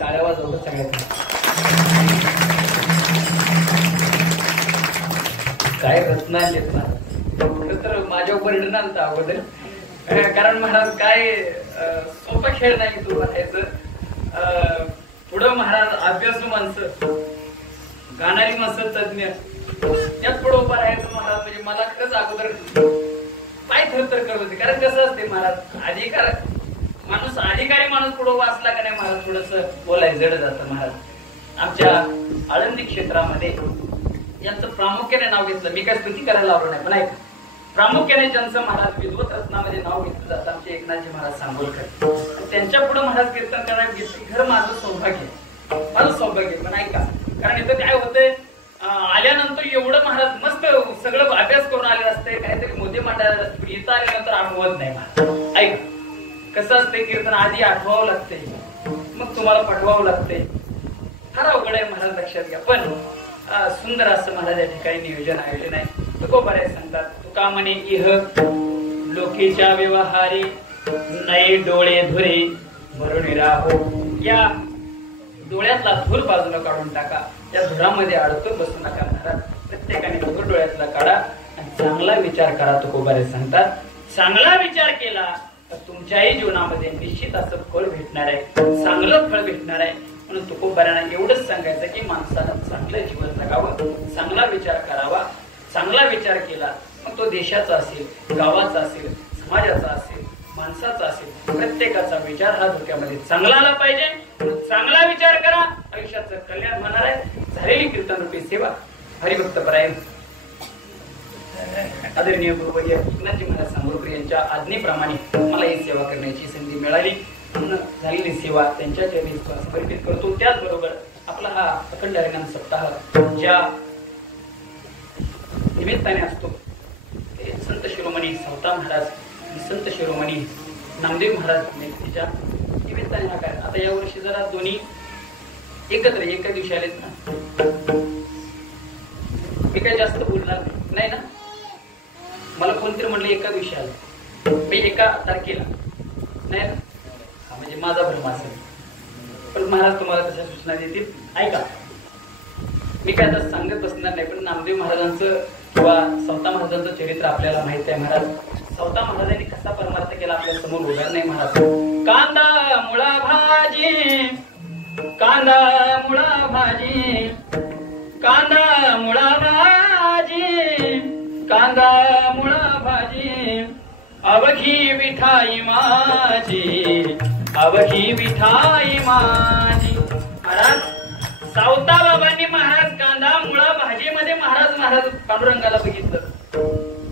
टाळ्या वाजवलं सगळ्यांनी. काय रत्ना येत ना खरं तर माझ्यावर परिणाम आलता अगोदर, कारण महाराज काय सोपा खेळ नाही तू म्हणायचं. पुढं महाराज अभ्यासू माणसं, गाणारी माणसं, तज्ञ, यात पुढं उभा राहायचं महाराज. म्हणजे मला खरंच अगोदर पाय थरथर करत होते. कारण कसं असते महाराज, अधिकारी माणूस पुढे वाचला का नाही महाराज थोडस बोलायचं जड जातं महाराज. आमच्या आळंदी क्षेत्रामध्ये यांचं प्रामुख्याने नाव घेतलं, मी काय स्तुती करायला लावलं नाही, पण ऐक, प्रामुख्याने ज्यांचं महाराज विद्वत रत्नामध्ये नाव घेतलं जातं आमचे एकनाथजी महाराज सांगोलकर. त्यांच्या पुढे महाराज कीर्तन करायला घेतली, खरं माझं सौभाग्य. पण ऐका, कारण इथं काय होतंय, आल्यानंतर एवढं महाराज मस्त सगळं अभ्यास करून आलेलं असते, काहीतरी मुद्दे मांडायला असते, इथं आल्यानंतर आठवत नाही महाराज. ऐका, कसं असते, कीर्तन आधी आठवावं लागते, मग तुम्हाला पाठवावं लागते. फार अवघड आहे महाराज, लक्षात घ्या. पण सुंदर असं महाराज या ठिकाणी नियोजन आयोजन आहे. तुकोबाराय सांगतात, तुका म्हणे इह लोकेच्या व्यवहारी नाही डोळे धुरे भरून राहो. या डोळ्यातला धूर बाजूला काढून टाका, या धुरामध्ये अडकून बसू नका महाराज. प्रत्येकाने धूर डोळ्यातला काढा आणि चांगला विचार करा. तुकोबाराय सांगतात, चांगला विचार केला तर तुमच्याही जीवनामध्ये निश्चित असं फळ भेटणार आहे, चांगलं फळ भेटणार आहे. म्हणून तुकोबारायांना एवढंच सांगायचं की माणसानं चांगलं जीवन जगावं, चांगला विचार करावा. चांगला विचार केला मग तो देशाचा असेल, गावाचा असेल, समाजाचा असेल, माणसाचा असेल, प्रत्येकाचा विचार हा डोक्यामध्ये चांगला आला पाहिजे. चांगला विचार करा, आयुष्याचं कल्याण होणार आहे. झालेली कीर्तन रूपी सेवा हरिभक्त परायण आदरणीय गुरुवर्य एकनाथजी महाराज सांगोलकर यांच्या आज्ञेप्रमाणे मला ही सेवा करण्याची संधी मिळाली. झालेली सेवा त्यांच्या चरणी समर्पित करतो. त्याचबरोबर आपला हा अखंड हरिनाम सप्ताह ज्या निमित्ताने असतो ते संत शिरोमणी सावता महाराज आणि संत शिरोमणी नामदेव महाराज यांच्या निमित्ताने हा काय. आता या वर्षी जरा दोन्ही एकत्र एका दिवशी आलेत ना, मी काही जास्त बोलणार नाही ना. मला कोणतरी म्हणलं एका दिवशी आलं, मी एका तारखेला नाही ना, म्हणजे माझा भ्रम असेल. पण महाराज तुम्हाला तशा सूचना देतील. ऐका, मी काय आता सांगत बसणार नाही, पण नामदेव महाराजांचं किंवा सावता महाराजांचं चरित्र आपल्याला माहित आहे. महाराज सावता महाराजांनी कसा परमार्थ केला आपल्या समोर उदाहरण नाही महाराज. कांदा मुळा भाजी, कांदा मुळा भाजी, कांदा मुळा भाजी, कांदा मुळा भाजी, अवघी विठाई माझी, अवघी विठाई माझी. महाराज सावता बाबांनी महाराज कांदा मुळा भाजीमध्ये महाराज पांडुरंगाला बघितलं.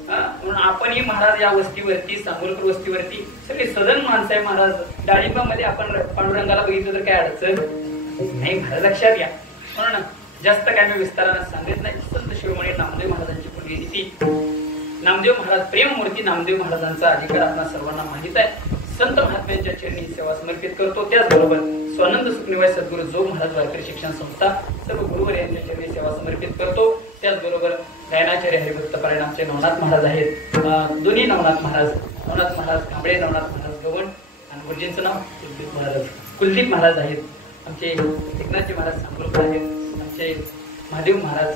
म्हणून आपणही महाराज या वस्तीवरती, सांगोलकर वस्तीवरती सगळे सदन माणसं आहे महाराज. डाळिंबामध्ये आपण पांडुरंगाला बघितलं तर काय अडचण नाही महाराज, लक्षात घ्या. म्हणून जास्त काय मी विस्ताराने सांगत नाही. संत शिरोमणी नामदेव महाराजांची पुण्यतिथी, नामदेव महाराज प्रेममूर्ती नामदेव महाराजांचा अधिकार आपल्या सर्वांना माहित आहे. संत महात्म्यांच्या चरणी सेवा समर्पित करतो. त्याचबरोबर स्वानंद सुखनिवाय सद्गुरू जो महाराज वारकरी शिक्षण संस्था सर्व गुरुवर यांच्या चरणी सेवा समर्पित करतो. त्याचबरोबर गायनाचार्य हरिभक्त परायण आमचे नवनाथ महाराज आहेत, दोन्ही नवनाथ महाराज कांबळे, नवनाथ महाराज गवण, आणि गुरुजींचं नाव कुलदीप महाराज आहेत. आमचे एकनाथजी महाराज सांगोलकर आहेत, आमचे महादेव महाराज.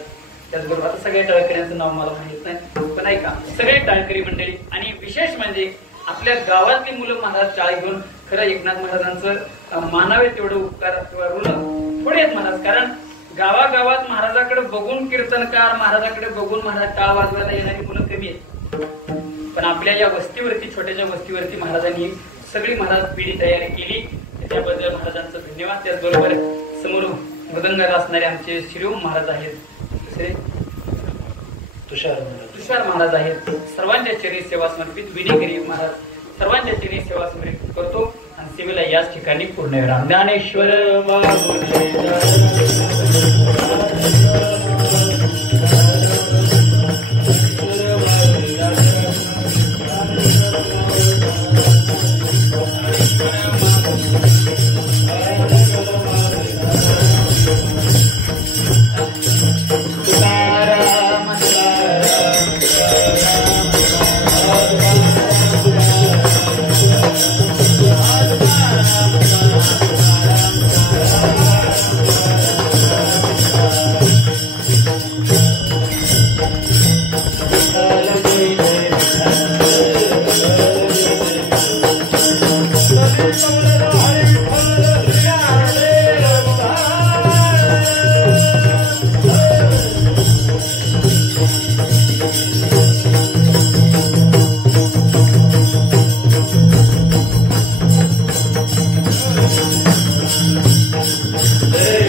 त्याचबरोबर आता सगळ्या टाळकऱ्यांचं नाव मला माहित नाही, पण ऐका, सगळे टाळकरी मंडळी. आणि विशेष म्हणजे आपल्या गावातली मुलं महाराज टाळी घेऊन खरं एकनाथ महाराजांचं मानावे तेवढं उपकार किंवा ऋण थोडे आहेत महाराज. कारण गावागावात महाराजाकडे बघून कीर्तनकार, महाराजाकडे बघून महाराज टाळ वाजवायला येणारी मुलं कमी आहेत. पण आपल्या या वस्तीवरती, छोट्याच्या वस्तीवरती महाराजांनी सगळी महाराज पिढी तयारी केली, त्याबद्दल महाराजांचं धन्यवाद. त्याचबरोबर समोर मृदंगाला असणारे आमचे शिरोम महाराज आहेत, दुसरे तुषार महाराज आहेत. सर्वांच्या चरणी सेवा समर्पित विनेगिरी महाराज सर्वांच्या चरणी सेवा समर्पित करतो. आणि सेवेला याच ठिकाणी पूर्ण विराम. ज्ञानेश्वर जय